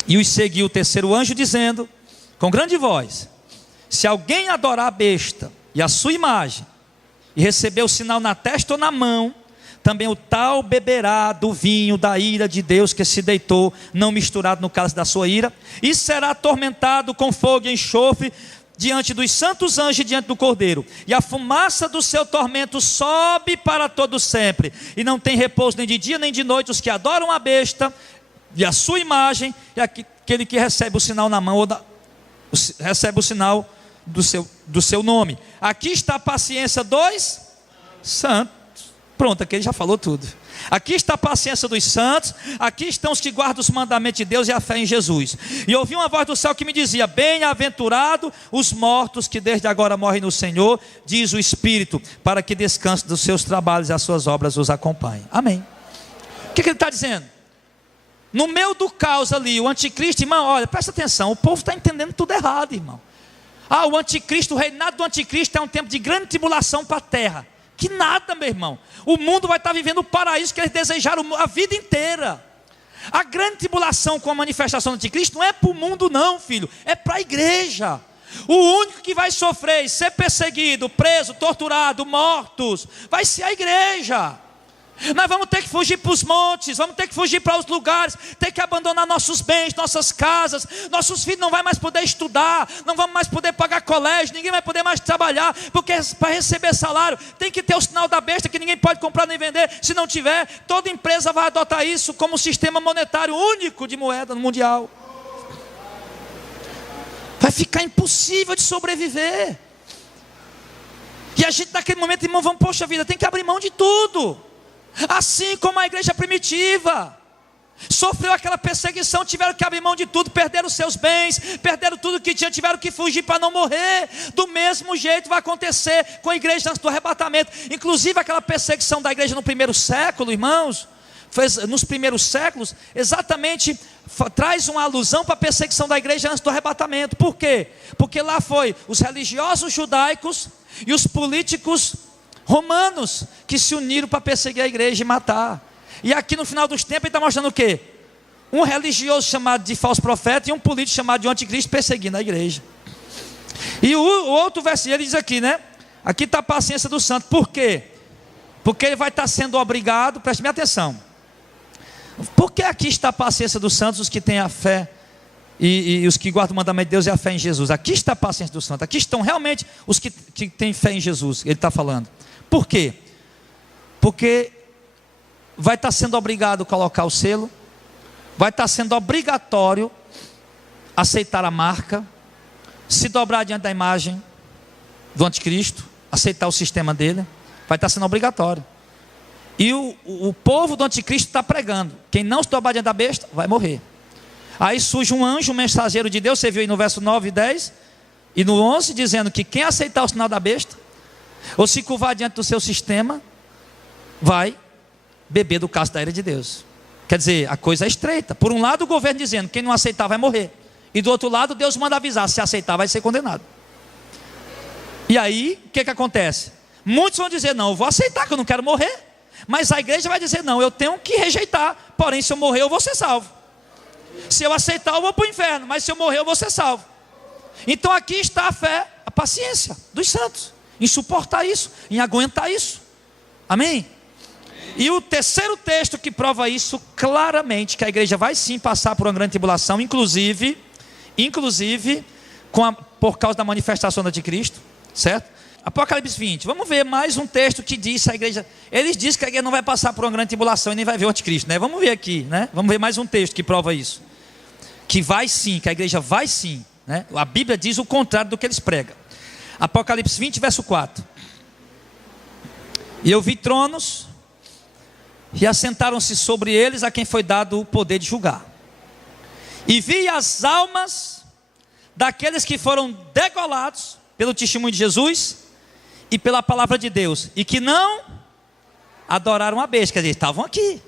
E os seguiu o terceiro anjo dizendo, com grande voz: se alguém adorar a besta e a sua imagem, e receber o sinal na testa ou na mão, também o tal beberá do vinho da ira de Deus que se deitou, não misturado no cálice da sua ira, e será atormentado com fogo e enxofre diante dos santos anjos e diante do Cordeiro, e a fumaça do seu tormento sobe para todo sempre, e não tem repouso nem de dia nem de noite os que adoram a besta e a sua imagem, e aquele que recebe o sinal na mão, recebe o sinal do seu nome. Aqui está a paciência dos santos. Pronto, aqui ele já falou tudo. Aqui está a paciência dos santos, aqui estão os que guardam os mandamentos de Deus e a fé em Jesus. E ouvi uma voz do céu que me dizia: bem-aventurado os mortos que desde agora morrem no Senhor, diz o Espírito, para que descansem dos seus trabalhos e as suas obras os acompanhem. Amém. O que ele está dizendo? No meio do caos ali, o anticristo, irmão, olha, presta atenção, o povo está entendendo tudo errado, irmão. O anticristo, o reinado do anticristo é um tempo de grande tribulação para a terra. Que nada, meu irmão. O mundo vai estar vivendo o paraíso que eles desejaram a vida inteira. A grande tribulação com a manifestação do anticristo não é para o mundo não, filho, é para a igreja. O único que vai sofrer e ser perseguido, preso, torturado, mortos, vai ser a igreja. Nós vamos ter que fugir para os montes, vamos ter que fugir para os lugares, ter que abandonar nossos bens, nossas casas. Nossos filhos não vão mais poder estudar, não vão mais poder pagar colégio, ninguém vai poder mais trabalhar, porque para receber salário tem que ter o sinal da besta que ninguém pode comprar nem vender. Se não tiver, toda empresa vai adotar isso como sistema monetário único de moeda mundial. Vai ficar impossível de sobreviver. E a gente naquele momento, irmão, vamos, poxa vida, tem que abrir mão de tudo. Assim como a igreja primitiva sofreu aquela perseguição, tiveram que abrir mão de tudo, perderam seus bens, perderam tudo que tinham, tiveram que fugir para não morrer. Do mesmo jeito vai acontecer com a igreja antes do arrebatamento. Inclusive aquela perseguição da igreja no primeiro século, irmãos, nos primeiros séculos, exatamente traz uma alusão para a perseguição da igreja antes do arrebatamento. Por quê? Porque lá foi os religiosos judaicos e os políticos romanos que se uniram para perseguir a igreja e matar. E aqui no final dos tempos ele está mostrando o quê? Um religioso chamado de falso profeta e um político chamado de anticristo perseguindo a igreja. E o outro versículo ele diz aqui, né? Aqui está a paciência do santo. Por quê? Porque ele vai estar sendo obrigado, preste minha atenção. Por que aqui está a paciência dos santos, os que têm a fé e os que guardam o mandamento de Deus e a fé em Jesus? Aqui está a paciência dos santos. Aqui estão realmente os que têm fé em Jesus. Ele está falando. Por quê? Porque vai estar sendo obrigado a colocar o selo, vai estar sendo obrigatório aceitar a marca, se dobrar diante da imagem do anticristo, aceitar o sistema dele, vai estar sendo obrigatório. E o povo do anticristo está pregando: quem não se dobrar diante da besta, vai morrer. Aí surge um anjo, um mensageiro de Deus, você viu aí no verso 9 e 10, e no 11, dizendo que quem aceitar o sinal da besta, ou se curvar diante do seu sistema, vai beber do cálice da ira de Deus. Quer dizer, a coisa é estreita. Por um lado o governo dizendo, quem não aceitar vai morrer. E do outro lado Deus manda avisar, se aceitar vai ser condenado. E aí, o que acontece? Muitos vão dizer, não, eu vou aceitar que eu não quero morrer. Mas a igreja vai dizer, não, eu tenho que rejeitar. Porém, se eu morrer eu vou ser salvo. Se eu aceitar eu vou para o inferno. Mas se eu morrer eu vou ser salvo. Então aqui está a fé, a paciência dos santos, em suportar isso, em aguentar isso. Amém? E o terceiro texto que prova isso claramente, que a igreja vai sim passar por uma grande tribulação, inclusive por causa da manifestação do anticristo, certo? Apocalipse 20, vamos ver mais um texto que diz a igreja, eles dizem que a igreja não vai passar por uma grande tribulação e nem vai ver o anticristo, né? Vamos ver aqui, né? Vamos ver mais um texto que prova isso, que vai sim, que a igreja vai sim, né? A Bíblia diz o contrário do que eles pregam. Apocalipse 20, verso 4. E eu vi tronos, e assentaram-se sobre eles a quem foi dado o poder de julgar. E vi as almas daqueles que foram degolados pelo testemunho de Jesus e pela palavra de Deus, e que não adoraram a besta. Quer dizer, estavam aqui,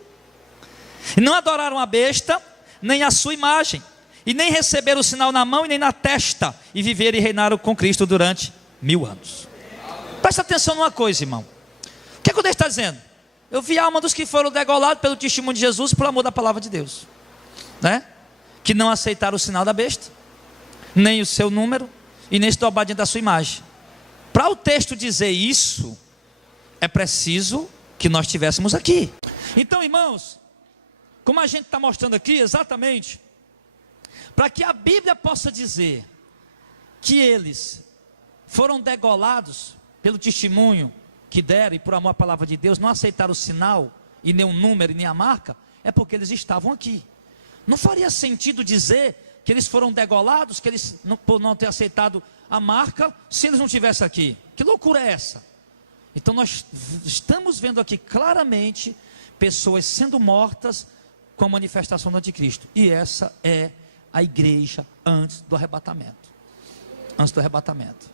e não adoraram a besta, nem a sua imagem, e nem receberam o sinal na mão e nem na testa, e viveram e reinaram com Cristo durante 1000 anos. Presta atenção numa coisa, irmão. O que é que o texto está dizendo? Eu vi a alma dos que foram degolados pelo testemunho de Jesus e pelo amor da palavra de Deus, né? Que não aceitaram o sinal da besta, nem o seu número, e nem se dobraram diante da sua imagem. Para o texto dizer isso, é preciso que nós estivéssemos aqui. Então, irmãos, como a gente está mostrando aqui, exatamente, para que a Bíblia possa dizer que eles foram degolados pelo testemunho que deram e por amor à palavra de Deus, não aceitaram o sinal e nem o número e nem a marca, é porque eles estavam aqui. Não faria sentido dizer que eles foram degolados, que eles por não ter aceitado a marca, se eles não estivessem aqui. Que loucura é essa? Então nós estamos vendo aqui claramente pessoas sendo mortas com a manifestação do anticristo. E essa é a igreja antes do arrebatamento. Antes do arrebatamento.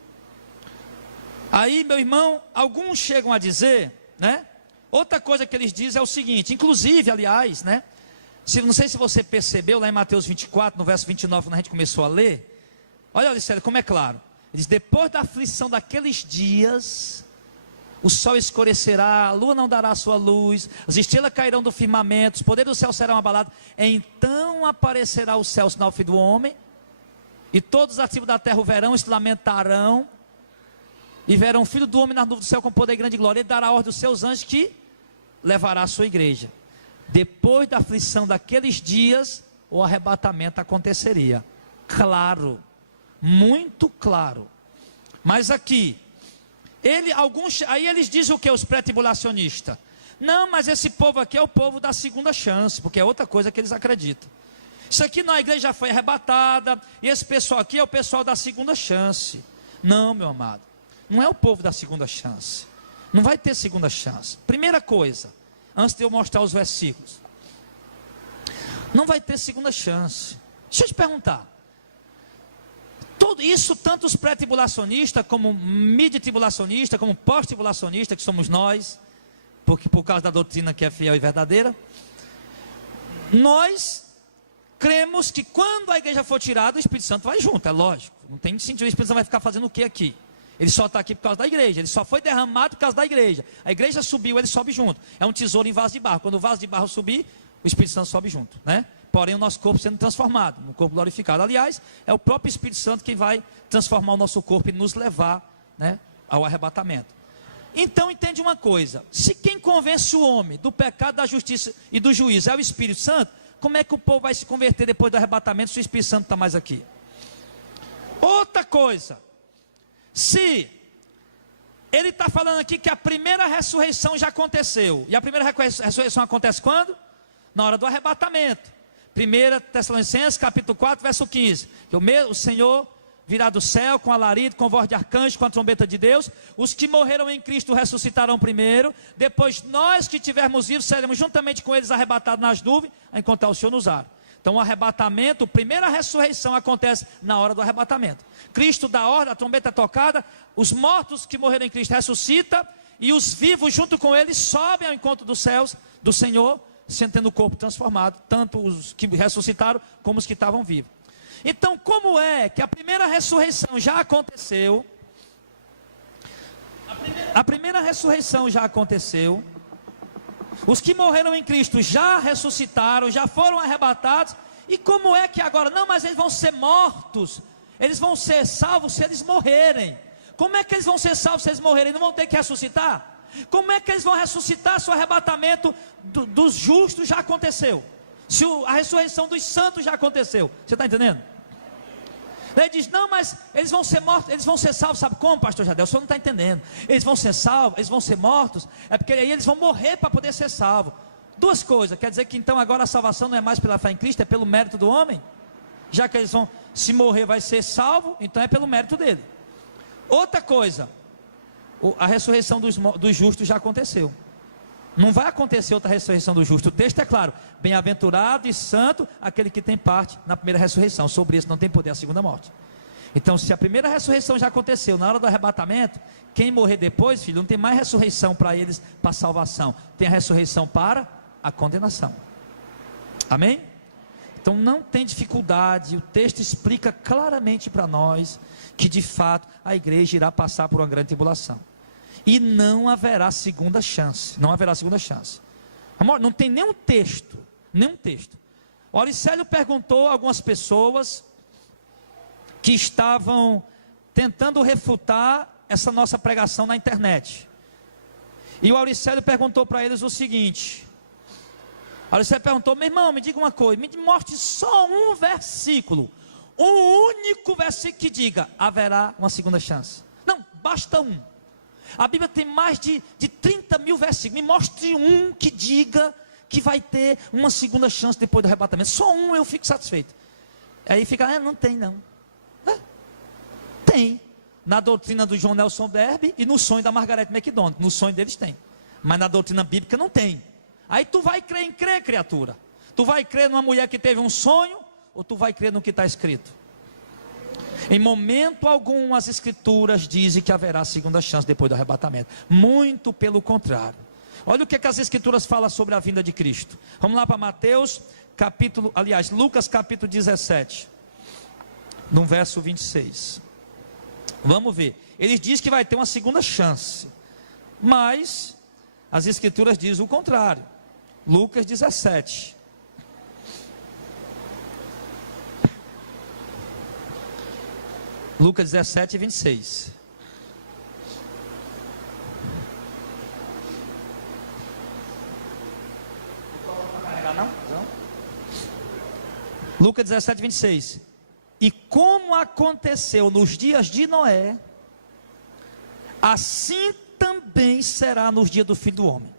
Aí, meu irmão, alguns chegam a dizer, né? Outra coisa que eles dizem é o seguinte, inclusive, aliás, né? Não sei se você percebeu lá em Mateus 24, no verso 29, quando a gente começou a ler. Olha, sério, como é claro. Ele diz, depois da aflição daqueles dias, o sol escurecerá, a lua não dará a sua luz, as estrelas cairão do firmamento, os poderes do céu serão abalados. Então aparecerá o céu, o sinal do Filho do Homem, e todos os ativos da terra o verão e se lamentarão, e verão o Filho do Homem nas nuvens do céu com poder e grande glória. Ele dará a ordem dos seus anjos que levará a sua igreja. Depois da aflição daqueles dias, o arrebatamento aconteceria. Claro, muito claro. Mas aqui, aí eles dizem o que? Os pré-tribulacionistas. Não, mas esse povo aqui é o povo da segunda chance, porque é outra coisa que eles acreditam. Isso aqui na igreja já foi arrebatada, e esse pessoal aqui é o pessoal da segunda chance. Não, meu amado. não é o povo da segunda chance. Não vai ter segunda chance. Primeira coisa, antes de eu mostrar os versículos, não vai ter segunda chance. Deixa eu te perguntar. Tudo isso, tanto os pré-tribulacionistas, como mid-tribulacionistas, como pós-tribulacionistas, que somos nós, porque por causa da doutrina que é fiel e verdadeira, nós cremos que quando a igreja for tirada, o Espírito Santo vai junto, é lógico. Não tem sentido, o Espírito Santo vai ficar fazendo o que aqui? Ele só está aqui por causa da igreja, ele só foi derramado por causa da igreja. A igreja subiu, ele sobe junto. É um tesouro em vaso de barro. Quando o vaso de barro subir, o Espírito Santo sobe junto, né? Porém o nosso corpo sendo transformado, no corpo glorificado. Aliás, é o próprio Espírito Santo quem vai transformar o nosso corpo e nos levar, né, ao arrebatamento. Então entende uma coisa: se quem convence o homem do pecado, da justiça e do juízo é o Espírito Santo, como é que o povo vai se converter depois do arrebatamento se o Espírito Santo está mais aqui? Outra coisa, se ele está falando aqui que a primeira ressurreição já aconteceu, e a primeira ressurreição acontece quando? Na hora do arrebatamento. 1 Tessalonicenses capítulo 4 verso 15, que o Senhor virá do céu com alarido, com voz de arcanjo, com a trombeta de Deus. Os que morreram em Cristo ressuscitarão primeiro, depois nós que tivermos vivos seremos juntamente com eles arrebatados nas nuvens, a encontrar o Senhor nos ares. Então o arrebatamento, a primeira ressurreição acontece na hora do arrebatamento. Cristo dá ordem, a trombeta é tocada, os mortos que morreram em Cristo ressuscitam, e os vivos junto com eles sobem ao encontro dos céus do Senhor, tendo o corpo transformado, tanto os que ressuscitaram como os que estavam vivos. Então, como é que a primeira ressurreição já aconteceu? A primeira ressurreição já aconteceu. Os que morreram em Cristo já ressuscitaram, já foram arrebatados. E como é que agora? Não, mas eles vão ser mortos. Eles vão ser salvos se eles morrerem. Como é que eles vão ser salvos se eles morrerem? Não vão ter que ressuscitar? Como é que eles vão ressuscitar se o arrebatamento dos justos já aconteceu? Se a ressurreição dos santos já aconteceu? Você está entendendo? Ele diz, não, mas eles vão ser mortos, eles vão ser salvos, sabe como, pastor Jadel? O senhor não está entendendo. Eles vão ser salvos, eles vão ser mortos, é porque aí eles vão morrer para poder ser salvos. Duas coisas, quer dizer que então agora a salvação não é mais pela fé em Cristo, é pelo mérito do homem? Já que eles vão, se morrer vai ser salvo, então é pelo mérito dele. Outra coisa, a ressurreição dos justos já aconteceu. Não vai acontecer outra ressurreição do justo. O texto é claro: bem-aventurado e santo aquele que tem parte na primeira ressurreição. Sobre isso não tem poder a segunda morte. Então, se a primeira ressurreição já aconteceu na hora do arrebatamento, quem morrer depois, filho, não tem mais ressurreição para eles, para salvação. Tem a ressurreição para a condenação. Amém? Então não tem dificuldade. O texto explica claramente para nós que de fato a igreja irá passar por uma grande tribulação. E não haverá segunda chance. Não haverá segunda chance. Amor, não tem nenhum texto. Nenhum texto. O Auricélio perguntou a algumas pessoas que estavam tentando refutar essa nossa pregação na internet. E o Auricélio perguntou para eles o seguinte. O Auricélio perguntou: meu irmão, me diga uma coisa, me mostre só um versículo. Um único versículo que diga: haverá uma segunda chance. Não, basta um. A Bíblia tem mais de 30 mil versículos. Me mostre um que diga que vai ter uma segunda chance depois do arrebatamento. Só um eu fico satisfeito. Aí fica, não tem não. Tem. Na doutrina do John Nelson Darby e no sonho da Margaret MacDonald. No sonho deles tem. Mas na doutrina bíblica não tem. Aí tu vai crer em crer, criatura. Tu vai crer numa mulher que teve um sonho, ou tu vai crer no que está escrito? Em momento algum as escrituras dizem que haverá segunda chance depois do arrebatamento. Muito pelo contrário. Olha o que as escrituras falam sobre a vinda de Cristo. Vamos lá para Lucas capítulo 17, no verso 26. Vamos ver. Ele diz que vai ter uma segunda chance, mas as escrituras dizem o contrário. Lucas 17. Lucas 17, 26. Não? Lucas 17, 26. E como aconteceu nos dias de Noé, assim também será nos dias do Filho do Homem.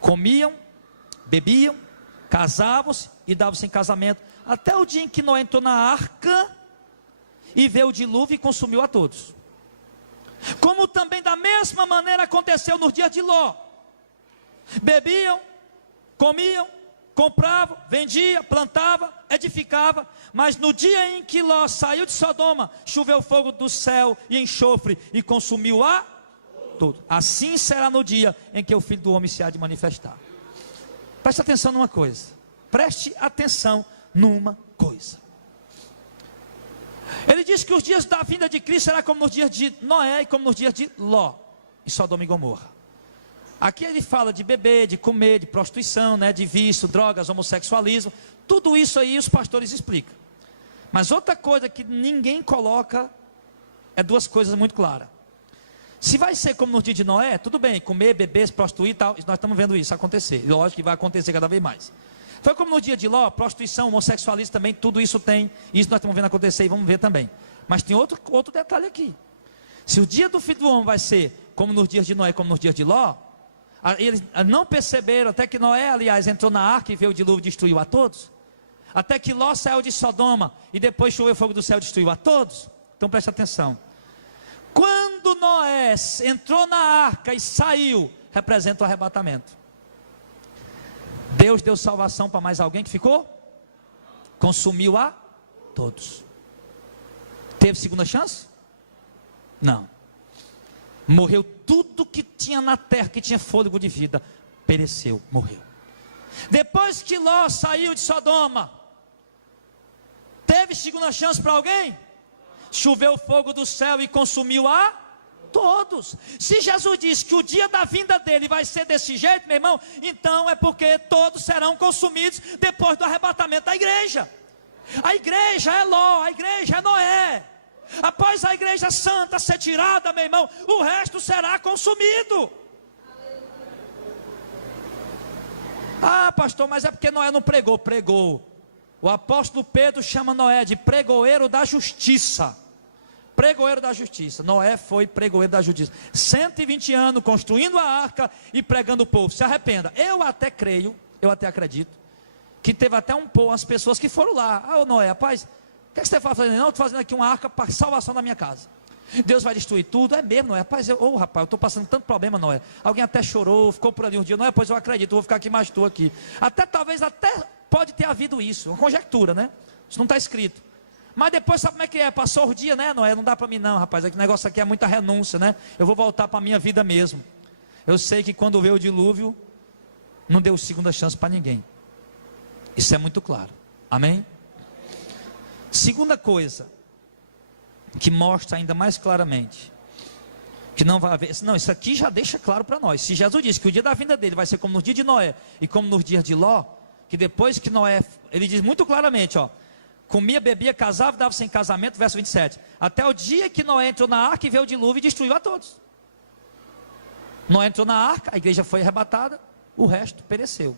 Comiam, bebiam, casavam-se e davam-se em casamento, até o dia em que Noé entrou na arca e veio o dilúvio e consumiu a todos. Como também da mesma maneira aconteceu nos dias de Ló. Bebiam, comiam, compravam, vendia, plantava, edificava. Mas no dia em que Ló saiu de Sodoma, choveu fogo do céu e enxofre e consumiu a tudo. Assim será no dia em que o Filho do Homem se há de manifestar. Preste atenção numa coisa. Preste atenção numa coisa. Ele diz que os dias da vinda de Cristo será como nos dias de Noé e como nos dias de Ló, em Sodoma e Gomorra. Aqui ele fala de beber, de comer, de prostituição, né, de vício, drogas, homossexualismo. Tudo isso aí os pastores explicam. Mas outra coisa que ninguém coloca é duas coisas muito claras. Se vai ser como nos dias de Noé, tudo bem, comer, beber, se prostituir e tal, nós estamos vendo isso acontecer. Lógico que vai acontecer cada vez mais. Foi como no dia de Ló, prostituição, homossexualismo também, tudo isso tem. Isso nós estamos vendo acontecer e vamos ver também. Mas tem outro detalhe aqui. Se o dia do Filho do Homem vai ser como nos dias de Noé, como nos dias de Ló, eles não perceberam, até que Noé, aliás, entrou na arca e veio o dilúvio e destruiu a todos. Até que Ló saiu de Sodoma e depois choveu fogo do céu e destruiu a todos. Então preste atenção. Quando Noé entrou na arca e saiu, representa o arrebatamento. Deus deu salvação para mais alguém que ficou? Consumiu a todos. Teve segunda chance? Não. Morreu tudo que tinha na terra, que tinha fôlego de vida. Pereceu, morreu. Depois que Ló saiu de Sodoma, teve segunda chance para alguém? Choveu fogo do céu e consumiu a todos. Se Jesus disse que o dia da vinda dele vai ser desse jeito, meu irmão, então é porque todos serão consumidos depois do arrebatamento da igreja. A igreja é Ló, a igreja é Noé. Após a igreja santa ser tirada, meu irmão, o resto será consumido. Ah, pastor, mas é porque Noé não pregou. Pregou. O apóstolo Pedro chama Noé de pregoeiro da justiça. Pregoeiro da justiça. Noé foi pregoeiro da justiça. 120 anos construindo a arca e pregando o povo. Se arrependa. Eu até creio, eu até acredito, que teve até umas pessoas que foram lá. Ah, Noé, rapaz, o que você está fazendo? Não, estou fazendo aqui uma arca para salvação da minha casa. Deus vai destruir tudo. É mesmo, Noé? Rapaz, eu estou passando tanto problema, Noé. Alguém até chorou, ficou por ali um dia. Noé, pois eu acredito, vou ficar aqui, mas estou aqui. Talvez pode ter havido isso. Uma conjectura, né? Isso não está escrito. Mas depois sabe como é que é? Passou o dia, né, Noé? Não dá para mim não, rapaz. O negócio aqui é muita renúncia, né? Eu vou voltar para a minha vida mesmo. Eu sei que quando veio o dilúvio, não deu segunda chance para ninguém. Isso é muito claro. Amém? Segunda coisa, que mostra ainda mais claramente, que não vai haver, não, isso aqui já deixa claro para nós. Se Jesus disse que o dia da vinda dele vai ser como no dia de Noé e como nos dias de Ló, que depois que Noé, ele diz muito claramente, ó, comia, bebia, casava, dava sem casamento, verso 27, até o dia que Noé entrou na arca e veio o dilúvio e destruiu a todos. Noé entrou na arca, a igreja foi arrebatada, o resto pereceu.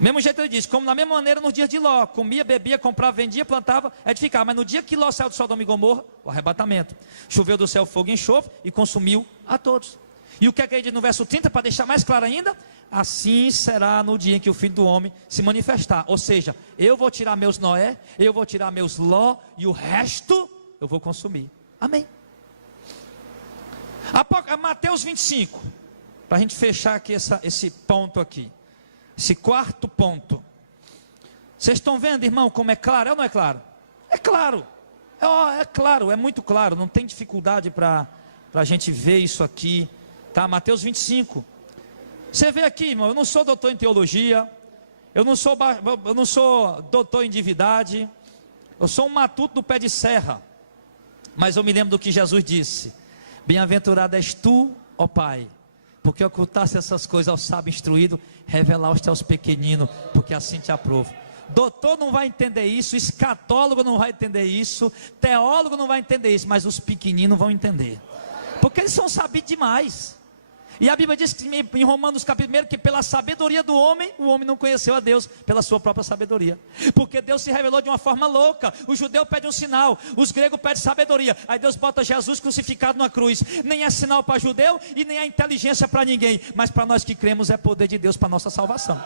Mesmo jeito ele diz, como na mesma maneira nos dias de Ló, comia, bebia, comprava, vendia, plantava, edificava. Mas no dia que Ló saiu de Sodoma e Gomorra, o arrebatamento, choveu do céu fogo e enxofre e consumiu a todos. E o que é que ele diz no verso 30, para deixar mais claro ainda? Assim será no dia em que o Filho do Homem se manifestar. Ou seja, eu vou tirar meus Noé, eu vou tirar meus Ló, e o resto eu vou consumir. Amém. Mateus 25, para a gente fechar aqui esse ponto aqui. Esse quarto ponto. Vocês estão vendo, irmão, como é claro? É ou não é claro? É claro. É claro, é muito claro. Não tem dificuldade para a gente ver isso aqui. Tá? Mateus 25. Você vê aqui, irmão, eu não sou doutor em teologia. Eu não sou doutor em divindade. Eu sou um matuto do pé de serra. Mas eu me lembro do que Jesus disse. Bem-aventurado és tu, ó Pai, porque ocultasse essas coisas ao sábio instruído, revelaste aos pequeninos, porque assim te aprovo. Doutor não vai entender isso, escatólogo não vai entender isso, teólogo não vai entender isso, mas os pequeninos vão entender, porque eles são sabidos demais. E a Bíblia diz que, em Romanos capítulo 1, que pela sabedoria do homem, o homem não conheceu a Deus pela sua própria sabedoria. Porque Deus se revelou de uma forma louca. O judeu pede um sinal, os gregos pedem sabedoria. Aí Deus bota Jesus crucificado numa cruz. Nem é sinal para judeu e nem é inteligência para ninguém. Mas para nós que cremos é poder de Deus para nossa salvação.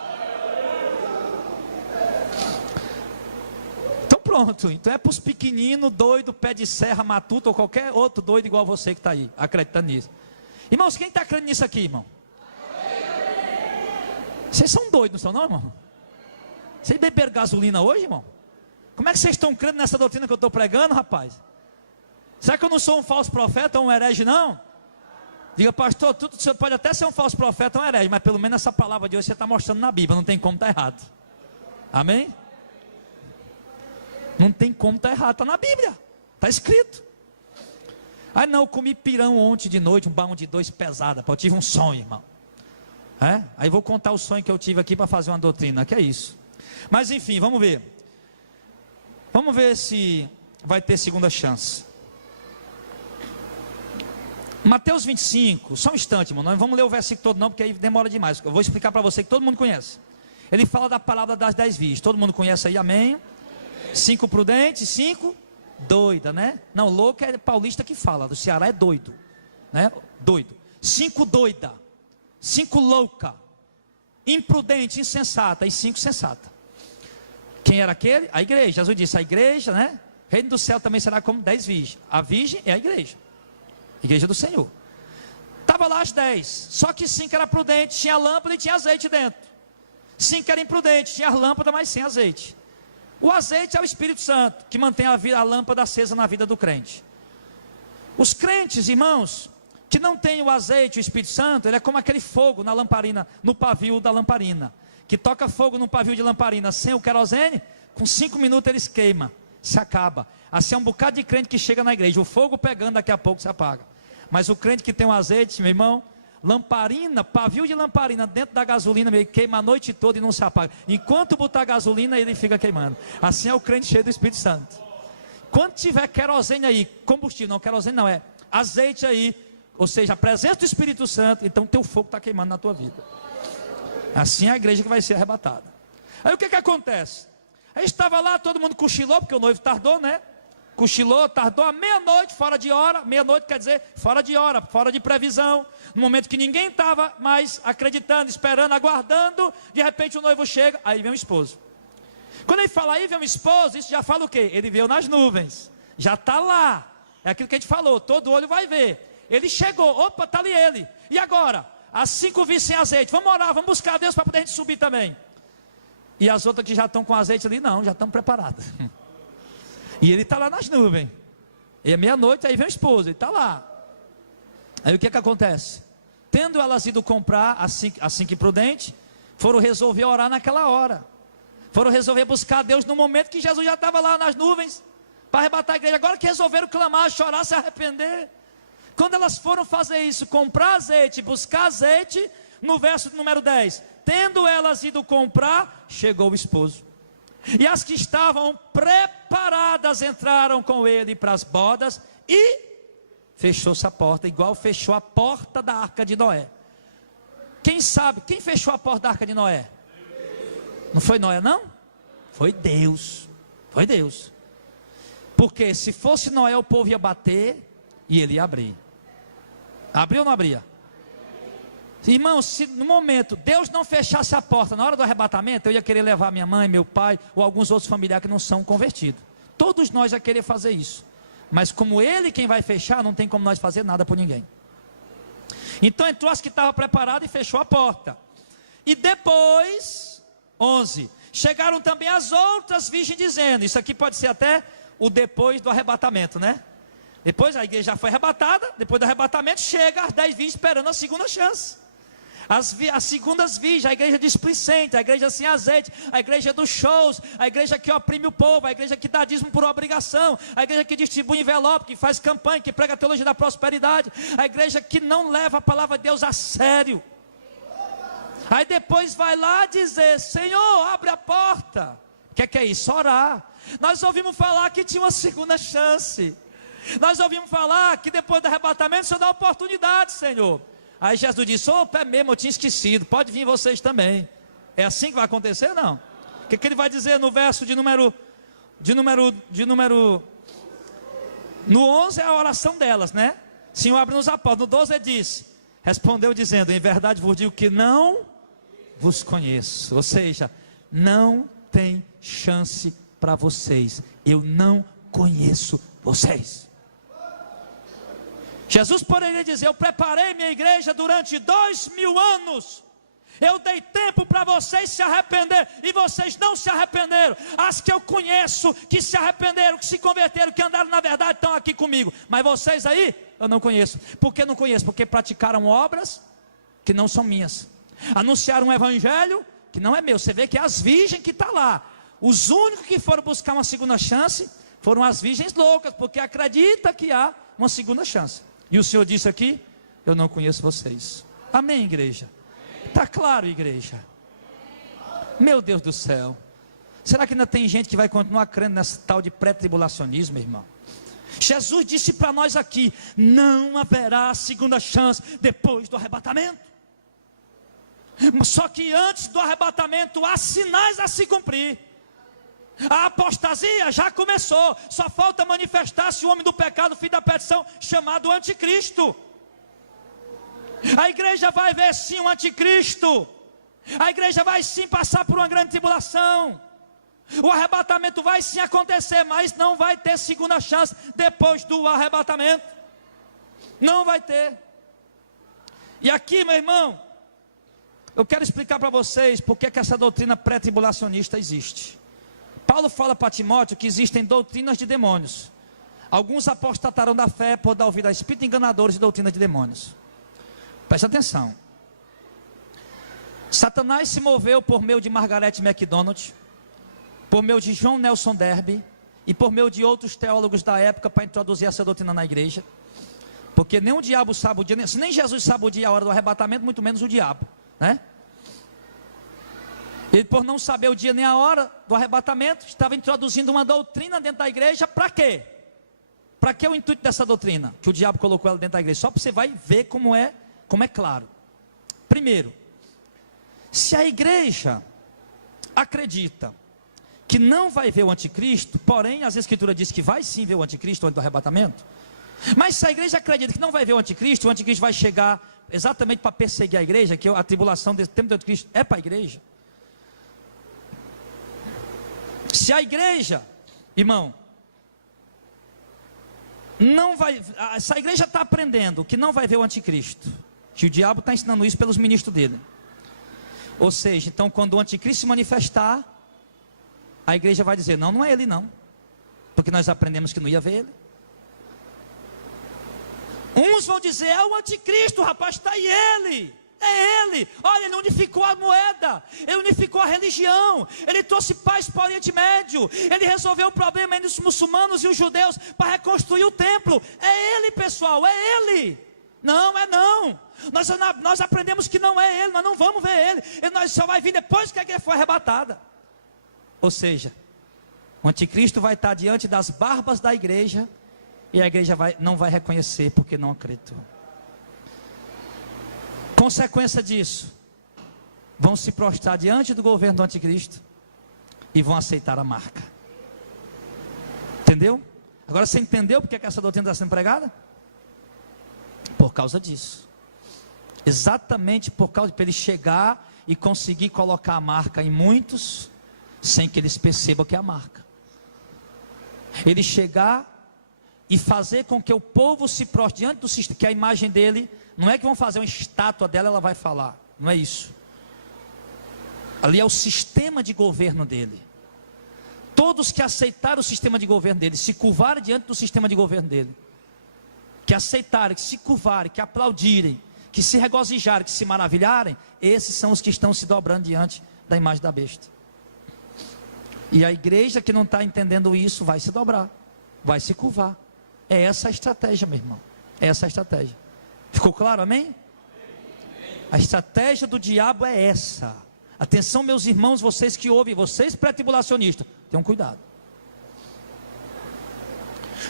Então pronto. Então é para os pequeninos, doido, pé de serra, matuto, ou qualquer outro doido igual você que está aí, acreditando nisso. Irmãos, quem está acreditando nisso aqui, irmão? Vocês são doidos, não são não, irmão? Vocês beberam gasolina hoje, irmão? Como é que vocês estão crendo nessa doutrina que eu estou pregando, rapaz? Será que eu não sou um falso profeta ou um herege, não? Diga, pastor, você pode até ser um falso profeta ou um herege, mas pelo menos essa palavra de hoje você está mostrando na Bíblia, não tem como estar errado. Amém? Não tem como estar errado, está na Bíblia, está escrito. Ah não, eu comi pirão ontem de noite, um balão de 2 pesada, eu tive um sonho, irmão. Aí vou contar o sonho que eu tive aqui para fazer uma doutrina, que é isso. Mas enfim, vamos ver. Vamos ver se vai ter segunda chance. Mateus 25, só um instante, irmão, não vamos ler o versículo todo não, porque aí demora demais. Eu vou explicar para você que todo mundo conhece. Ele fala da palavra das 10 virgens, todo mundo conhece aí, amém? 5 prudentes, 5 doida, né? Não, louco é paulista que fala, do Ceará é doido, né? Doido. 5 doida, 5 louca, imprudente, insensata e 5 sensata. Quem era aquele? A igreja. Jesus disse, a igreja, né? Reino do céu também será como 10 virgens. A virgem é a igreja. Igreja do Senhor. Estava lá as 10. Só que 5 era prudente, tinha lâmpada e tinha azeite dentro. 5 era imprudente, tinha lâmpada, mas sem azeite. O azeite é o Espírito Santo, que mantém a lâmpada acesa na vida do crente. Os crentes, irmãos, que não têm o azeite, o Espírito Santo, ele é como aquele fogo na lamparina, no pavio da lamparina. Que toca fogo no pavio de lamparina sem o querosene, com 5 minutos eles queimam, se acaba. Assim é um bocado de crente que chega na igreja, o fogo pegando, daqui a pouco se apaga. Mas o crente que tem o azeite, meu irmão, lamparina, pavio de lamparina dentro da gasolina, ele queima a noite toda e não se apaga. Enquanto botar gasolina, ele fica queimando. Assim é o crente cheio do Espírito Santo. Quando tiver querosene aí, combustível, não, querosene não, é azeite aí, ou seja, a presença do Espírito Santo, então teu fogo está queimando na tua vida. Assim é a igreja que vai ser arrebatada. Aí o que acontece? Aí estava lá, todo mundo cochilou, porque o noivo tardou, né? Cochilou, tardou a meia-noite, fora de hora. Meia-noite quer dizer fora de hora, fora de previsão. No momento que ninguém estava mais acreditando, esperando, aguardando, de repente o noivo chega, aí vem o esposo. Quando ele fala aí vem o esposo, isso já fala o quê? Ele veio nas nuvens, já está lá. É aquilo que a gente falou, todo olho vai ver. Ele chegou, opa, está ali ele. E agora? As 5 virgens sem azeite, vamos orar, vamos buscar a Deus para poder a gente subir também. E as outras que já estão com azeite ali, não, já estão preparadas. E ele está lá nas nuvens. E é meia-noite, aí vem o esposo, ele está lá. Aí o que acontece? Tendo elas ido comprar, assim que prudente, foram resolver orar naquela hora. Foram resolver buscar a Deus no momento que Jesus já estava lá nas nuvens, para arrebatar a igreja. Agora que resolveram clamar, chorar, se arrepender. Quando elas foram fazer isso, comprar azeite, buscar azeite, no verso número 10, tendo elas ido comprar, chegou o esposo. E as que estavam preparadas entraram com ele para as bodas e fechou-se a porta, igual fechou a porta da arca de Noé. Quem sabe, quem fechou a porta da arca de Noé? Não foi Noé não? Foi Deus. Foi Deus. Porque se fosse Noé, o povo ia bater e ele ia abrir. Abriu ou não abria? Irmãos, se no momento Deus não fechasse a porta na hora do arrebatamento, eu ia querer levar minha mãe, meu pai ou alguns outros familiares que não são convertidos. Todos nós ia querer fazer isso. Mas como Ele quem vai fechar, não tem como nós fazer nada por ninguém. Então entrou as que estavam preparadas e fechou a porta. E depois, 11, chegaram também as outras virgens dizendo, isso aqui pode ser até o depois do arrebatamento, né? Depois a igreja já foi arrebatada, depois do arrebatamento chega as 10 virgens esperando a segunda chance. As segundas virgens, a igreja displicente, a igreja sem azeite, a igreja dos shows, a igreja que oprime o povo, a igreja que dá dízimo por obrigação, a igreja que distribui envelope, que faz campanha, que prega a teologia da prosperidade, a igreja que não leva a palavra de Deus a sério. Aí depois vai lá dizer, Senhor, abre a porta. O que é isso? Orar. Nós ouvimos falar que tinha uma segunda chance. Nós ouvimos falar que depois do arrebatamento o Senhor dá oportunidade, Senhor. Aí Jesus disse, opa, é mesmo, eu tinha esquecido, pode vir vocês também. É assim que vai acontecer, não? O que ele vai dizer no verso no 11 é a oração delas, né? Senhor, abre-nos a porta. No 12 ele disse, respondeu dizendo, em verdade vos digo que não vos conheço. Ou seja, não tem chance para vocês: eu não conheço vocês. Jesus poderia dizer: eu preparei minha igreja durante 2000 anos, eu dei tempo para vocês se arrepender, e vocês não se arrependeram. As que eu conheço, que se arrependeram, que se converteram, que andaram na verdade, estão aqui comigo. Mas vocês aí, eu não conheço. Por que não conheço? Porque praticaram obras que não são minhas, anunciaram um evangelho que não é meu. Você vê que é as virgens que estão lá. Os únicos que foram buscar uma segunda chance foram as virgens loucas, porque acredita que há uma segunda chance. E o Senhor disse aqui: eu não conheço vocês. Amém, igreja? Está claro, igreja? Meu Deus do céu, será que ainda tem gente que vai continuar crendo nessa tal de pré-tribulacionismo, irmão? Jesus disse para nós aqui: não haverá segunda chance depois do arrebatamento. Só que antes do arrebatamento há sinais a se cumprir. A apostasia já começou, só falta manifestar-se o homem do pecado, filho da perdição, chamado anticristo. A igreja vai ver sim um anticristo, a igreja vai sim passar por uma grande tribulação, o arrebatamento vai sim acontecer, mas não vai ter segunda chance depois do arrebatamento, não vai ter. E aqui, meu irmão, eu quero explicar para vocês porque que essa doutrina pré-tribulacionista existe. Paulo fala para Timóteo que existem doutrinas de demônios. Alguns apostatarão da fé por dar ouvido a espíritos enganadores e doutrinas de demônios. Presta atenção. Satanás se moveu por meio de Margaret MacDonald, por meio de John Nelson Darby e por meio de outros teólogos da época para introduzir essa doutrina na igreja. Porque nem o diabo sabe o dia, nem Jesus sabe o dia e a hora do arrebatamento, muito menos o diabo, né? Ele, por não saber o dia nem a hora do arrebatamento, estava introduzindo uma doutrina dentro da igreja. Para quê? Para que o intuito dessa doutrina? Que o diabo colocou ela dentro da igreja. Só para você vai ver como é claro. Primeiro, se a igreja acredita que não vai ver o anticristo, porém as escrituras dizem que vai sim ver o anticristo antes do arrebatamento. Mas se a igreja acredita que não vai ver o anticristo vai chegar exatamente para perseguir a igreja, que a tribulação desse tempo do anticristo é para a igreja. Se a igreja, irmão, não vai, se a igreja está aprendendo que não vai ver o anticristo, que o diabo está ensinando isso pelos ministros dele, ou seja, então quando o anticristo se manifestar, a igreja vai dizer: não é ele não, porque nós aprendemos que não ia ver ele. Uns vão dizer: é o anticristo, rapaz, está aí ele. É ele, olha, ele unificou a moeda, ele unificou a religião, ele trouxe paz para o Oriente Médio, ele resolveu o problema entre os muçulmanos e os judeus para reconstruir o templo. É ele, pessoal, é ele. Não, é não. Nós aprendemos que não é ele, nós não vamos ver ele nós só vai vir depois que a igreja for arrebatada. Ou seja, o anticristo vai estar diante das barbas da igreja, e a igreja não vai reconhecer porque não acreditou. Consequência disso, vão se prostrar diante do governo do anticristo e vão aceitar a marca. Entendeu? Agora você entendeu porque que essa doutrina está sendo pregada? Por causa disso. Exatamente por causa de ele chegar e conseguir colocar a marca em muitos, sem que eles percebam que é a marca. Ele chegar e fazer com que o povo se prostre diante do sistema, que a imagem dele, não é que vão fazer uma estátua dela, ela vai falar, não é isso. Ali é o sistema de governo dele. Todos que aceitaram o sistema de governo dele, se curvarem diante do sistema de governo dele, que aceitarem, que se curvarem, que aplaudirem, que se regozijarem, que se maravilharem, esses são os que estão se dobrando diante da imagem da besta. E a igreja que não está entendendo isso, vai se dobrar, vai se curvar. É essa a estratégia, meu irmão. É essa a estratégia. Ficou claro, amém? A estratégia do diabo é essa. Atenção, meus irmãos, vocês que ouvem, vocês pré-tribulacionistas, tenham cuidado.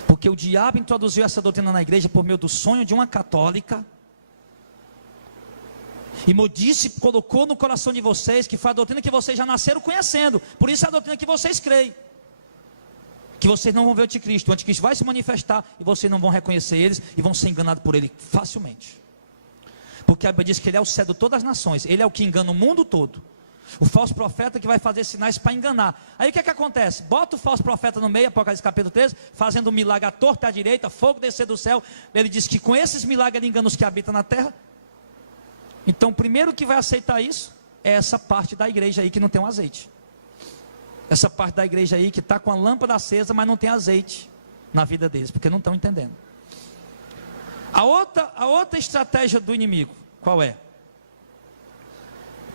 Porque o diabo introduziu essa doutrina na igreja por meio do sonho de uma católica. E disse, colocou no coração de vocês que foi a doutrina que vocês já nasceram conhecendo. Por isso é a doutrina que vocês creem. Que vocês não vão ver o anticristo vai se manifestar e vocês não vão reconhecer eles e vão ser enganados por ele facilmente. Porque a Bíblia diz que ele é o sedutor das nações, ele é o que engana o mundo todo. O falso profeta que vai fazer sinais para enganar. Aí o que é que acontece? Bota o falso profeta no meio, Apocalipse capítulo 13, fazendo um milagre à torta e à direita, fogo descer do céu. Ele diz que com esses milagres ele engana os que habitam na terra. Então o primeiro que vai aceitar isso é essa parte da igreja aí que não tem um azeite. Essa parte da igreja aí que está com a lâmpada acesa, mas não tem azeite na vida deles, porque não estão entendendo. A outra estratégia do inimigo, qual é?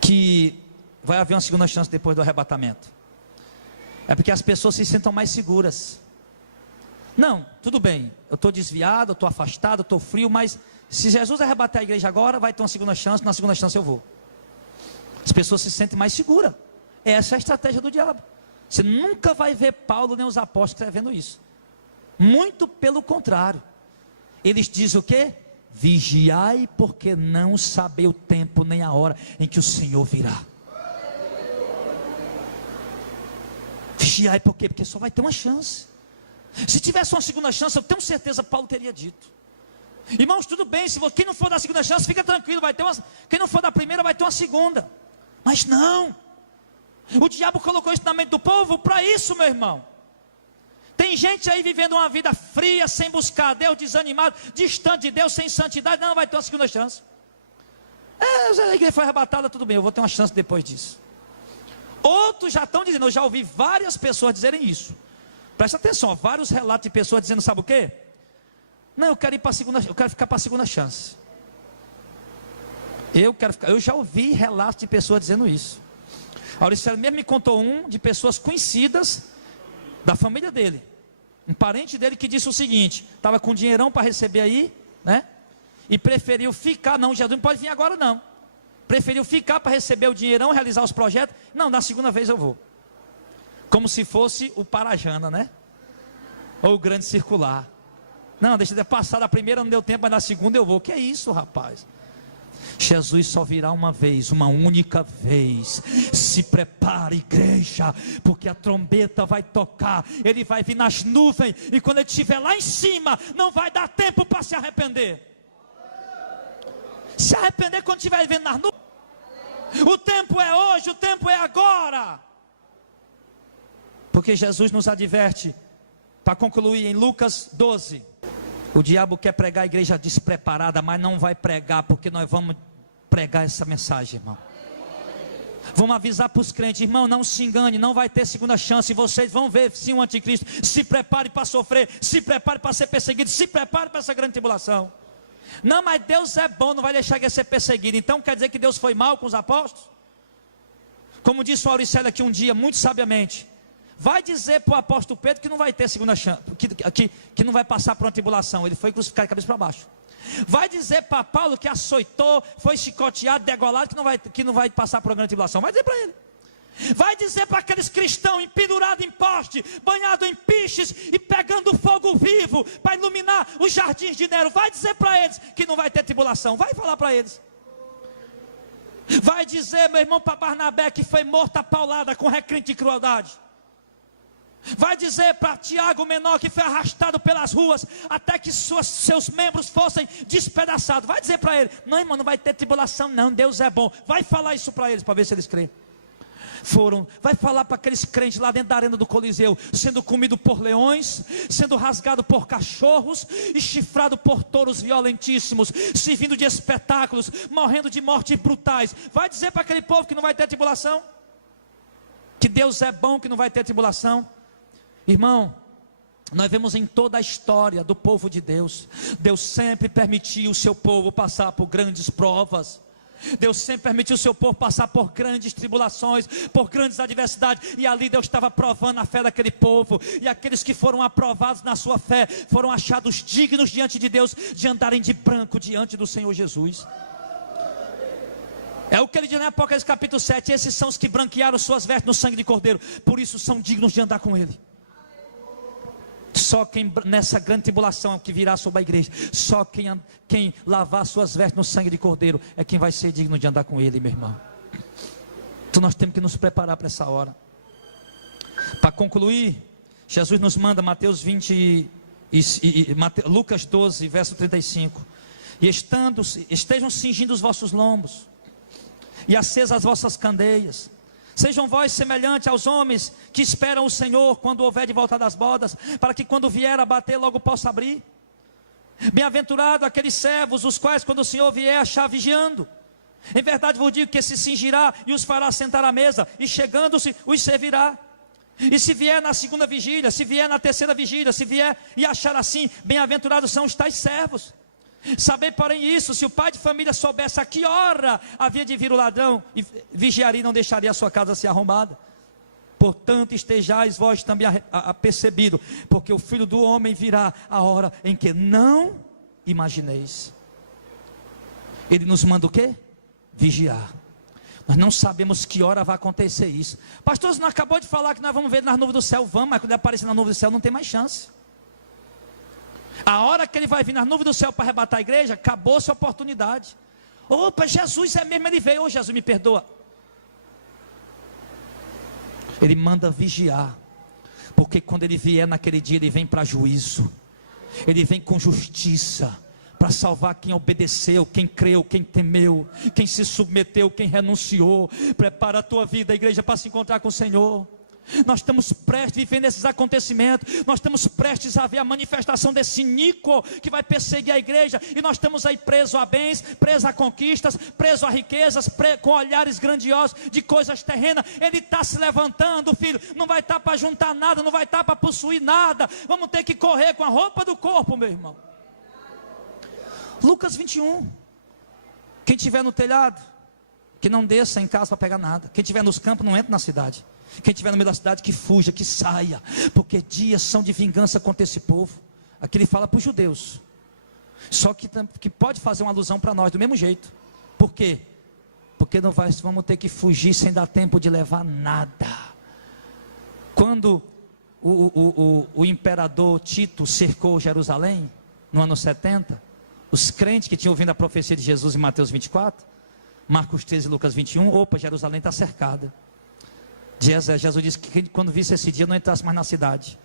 Que vai haver uma segunda chance depois do arrebatamento. É porque as pessoas se sentam mais seguras. Não, tudo bem, eu estou desviado, eu estou afastado, eu estou frio, mas se Jesus arrebatar a igreja agora, vai ter uma segunda chance, na segunda chance eu vou. As pessoas se sentem mais seguras. Essa é a estratégia do diabo. Você nunca vai ver Paulo nem os apóstolos escrevendo isso. Muito pelo contrário. Eles dizem o quê? Vigiai, porque não sabei o tempo nem a hora em que o Senhor virá. Vigiai por quê? Porque só vai ter uma chance. Se tivesse uma segunda chance, eu tenho certeza Paulo teria dito. Irmãos, tudo bem, se quem não for da segunda chance, fica tranquilo, vai ter uma, quem não for da primeira vai ter uma segunda. Mas não. O diabo colocou isso na mente do povo para isso, meu irmão. Tem gente aí vivendo uma vida fria, sem buscar Deus, desanimado, distante de Deus, sem santidade. Não, vai ter uma segunda chance. A igreja foi arrebatada, tudo bem, eu vou ter uma chance depois disso. Outros já estão dizendo, eu já ouvi várias pessoas dizerem isso. Presta atenção, vários relatos de pessoas dizendo, sabe o quê? Não, eu quero ir para a segunda, eu quero ficar para a segunda chance. Eu já ouvi relatos de pessoas dizendo isso. A Auricélio mesmo me contou um de pessoas conhecidas da família dele, um parente dele que disse o seguinte: estava com dinheirão para receber aí, né? E preferiu ficar. Não, Jesus não pode vir agora não. Preferiu ficar para receber o dinheirão, realizar os projetos. Não, na segunda vez eu vou. Como se fosse o Parajana, né? Ou o grande circular. Não, deixa eu passar da primeira, não deu tempo, mas na segunda eu vou. Que é isso, rapaz? Jesus só virá uma vez, uma única vez. Se prepare, igreja, porque a trombeta vai tocar. Ele vai vir nas nuvens, e quando ele estiver lá em cima, não vai dar tempo para se arrepender. Se arrepender quando estiver vendo nas nuvens. O tempo é hoje, o tempo é agora. Porque Jesus nos adverte, para concluir em Lucas 12. O diabo quer pregar a igreja despreparada, mas não vai pregar, porque nós vamos pregar essa mensagem, irmão. Vamos avisar para os crentes, irmão, não se engane, não vai ter segunda chance. Vocês vão ver sim o anticristo. Se prepare para sofrer, se prepare para ser perseguido, se prepare para essa grande tribulação. Não, mas Deus é bom, não vai deixar que ser perseguido. Então quer dizer que Deus foi mal com os apóstolos? Como disse o Auricélio aqui um dia, muito sabiamente, vai dizer para o apóstolo Pedro que não vai ter segunda chance, que não vai passar por uma tribulação. Ele foi crucificado de cabeça para baixo. Vai dizer para Paulo que açoitou, foi chicoteado, degolado, que não vai passar por uma grande tribulação. Vai dizer para ele. Vai dizer para aqueles cristãos pendurados em poste, banhados em piches e pegando fogo vivo para iluminar os jardins de Nero. Vai dizer para eles que não vai ter tribulação. Vai falar para eles. Vai dizer, meu irmão, para Barnabé que foi morto a paulada com requinte de crueldade. Vai dizer para Tiago menor que foi arrastado pelas ruas até que seus membros fossem despedaçados. Vai dizer para ele: não, irmão, não vai ter tribulação não, Deus é bom. Vai falar isso para eles, para ver se eles creem. Vai falar para aqueles crentes lá dentro da arena do Coliseu, sendo comido por leões, sendo rasgado por cachorros e chifrado por touros violentíssimos, servindo de espetáculos, morrendo de mortes brutais. Vai dizer para aquele povo que não vai ter tribulação, que Deus é bom, que não vai ter tribulação. Irmão, nós vemos em toda a história do povo de Deus, Deus sempre permitiu o seu povo passar por grandes provas. Deus sempre permitiu o seu povo passar por grandes tribulações, por grandes adversidades, e ali Deus estava provando a fé daquele povo, e aqueles que foram aprovados na sua fé, foram achados dignos diante de Deus, de andarem de branco diante do Senhor Jesus. É o que ele diz em Apocalipse capítulo 7, esses são os que branquearam suas vestes no sangue de Cordeiro, por isso são dignos de andar com ele. Só quem nessa grande tribulação que virá sobre a igreja, só quem lavar suas vestes no sangue de Cordeiro é quem vai ser digno de andar com ele, meu irmão. Então nós temos que nos preparar para essa hora. Para concluir, Jesus nos manda Mateus 20 Lucas 12, verso 35. E estejam cingindo os vossos lombos, e acesas as vossas candeias, Sejam vós semelhantes aos homens que esperam o Senhor quando houver de voltar das bodas, para que quando vier a bater logo possa abrir. Bem-aventurado aqueles servos, os quais quando o Senhor vier achar vigiando. Em verdade vos digo que se cingirá e os fará sentar à mesa, e chegando-se os servirá. E se vier na segunda vigília, se vier na terceira vigília, se vier e achar assim, bem-aventurados são os tais servos. Sabei, porém, isso: se o pai de família soubesse a que hora havia de vir o ladrão, e vigiaria e não deixaria a sua casa ser arrombada. Portanto, estejais vós também apercebido, porque o Filho do Homem virá a hora em que não imagineis. Ele nos manda o quê? Vigiar. Nós não sabemos que hora vai acontecer isso. Pastor, você não acabou de falar que nós vamos ver nas nuvens do céu? Vamos, mas quando ele aparecer na nuvem do céu não tem mais chance. A hora que ele vai vir nas nuvens do céu para arrebatar a igreja, acabou-se a oportunidade. Opa, Jesus é mesmo, ele veio. Ô Jesus, me perdoa. Ele manda vigiar, porque quando ele vier naquele dia, ele vem para juízo. Ele vem com justiça, para salvar quem obedeceu, quem creu, quem temeu, quem se submeteu, quem renunciou. Prepara a tua vida, igreja, para se encontrar com o Senhor. Nós estamos prestes a viver nesses acontecimentos. Nós estamos prestes a ver a manifestação desse iníquo que vai perseguir a igreja. E nós estamos aí presos a bens, presos a conquistas, presos a riquezas, com olhares grandiosos de coisas terrenas. Ele está se levantando, filho. Não vai estar para juntar nada, não vai estar para possuir nada. Vamos ter que correr com a roupa do corpo, meu irmão. Lucas 21. Quem estiver no telhado, que não desça em casa para pegar nada. Quem estiver nos campos, não entra na cidade. Quem estiver no meio da cidade, que fuja, que saia, porque dias são de vingança contra esse povo. Aqui ele fala para os judeus, só que pode fazer uma alusão para nós do mesmo jeito. Por quê? Porque vamos ter que fugir sem dar tempo de levar nada. Quando o imperador Tito cercou Jerusalém, no ano 70, os crentes que tinham ouvido a profecia de Jesus em Mateus 24, Marcos 13 e Lucas 21, opa, Jerusalém está cercada. Jesus disse que quando visse esse dia não entrasse mais na cidade.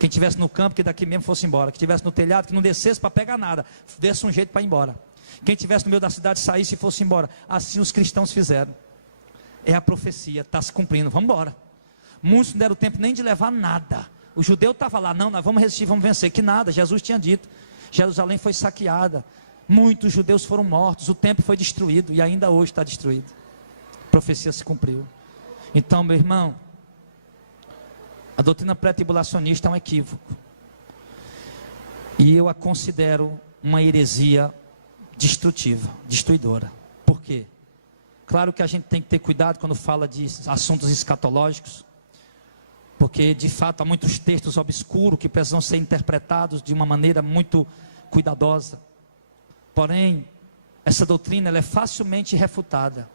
Quem estivesse no campo, que daqui mesmo fosse embora. Quem estivesse no telhado, que não descesse para pegar nada, desse um jeito para ir embora. Quem estivesse no meio da cidade, saísse e fosse embora. Assim os cristãos fizeram. É a profecia, está se cumprindo, vamos embora. Muitos não deram tempo nem de levar nada. O judeu estava lá, não, nós vamos resistir, vamos vencer. Que nada, Jesus tinha dito. Jerusalém foi saqueada, muitos judeus foram mortos, o templo foi destruído e ainda hoje está destruído. A profecia se cumpriu. Então, meu irmão, a doutrina pré-tribulacionista é um equívoco, e eu a considero uma heresia destrutiva, destruidora. Por quê? Claro que a gente tem que ter cuidado quando fala de assuntos escatológicos, porque de fato há muitos textos obscuros que precisam ser interpretados de uma maneira muito cuidadosa. Porém, essa doutrina ela é facilmente refutada,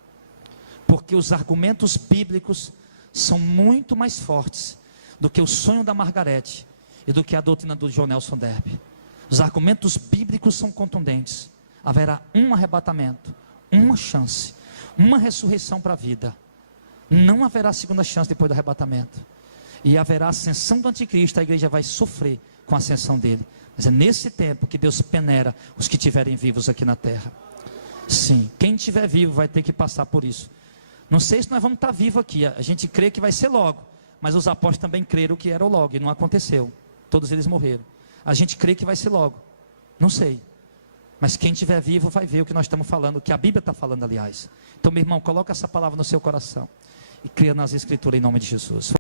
porque os argumentos bíblicos são muito mais fortes do que o sonho da Margarete e do que a doutrina do John Nelson Darby. Os argumentos bíblicos são contundentes. Haverá um arrebatamento, uma chance, uma ressurreição para a vida. Não haverá segunda chance depois do arrebatamento. E haverá a ascensão do anticristo. A igreja vai sofrer com a ascensão dele. Mas é nesse tempo que Deus peneira os que estiverem vivos aqui na terra. Sim, quem estiver vivo vai ter que passar por isso. Não sei se nós vamos estar vivos aqui. A gente crê que vai ser logo, mas os apóstolos também creram que era logo, e não aconteceu. Todos eles morreram. A gente crê que vai ser logo. Não sei. Mas quem estiver vivo vai ver o que nós estamos falando, o que a Bíblia está falando, aliás. Então, meu irmão, coloca essa palavra no seu coração e creia nas Escrituras em nome de Jesus.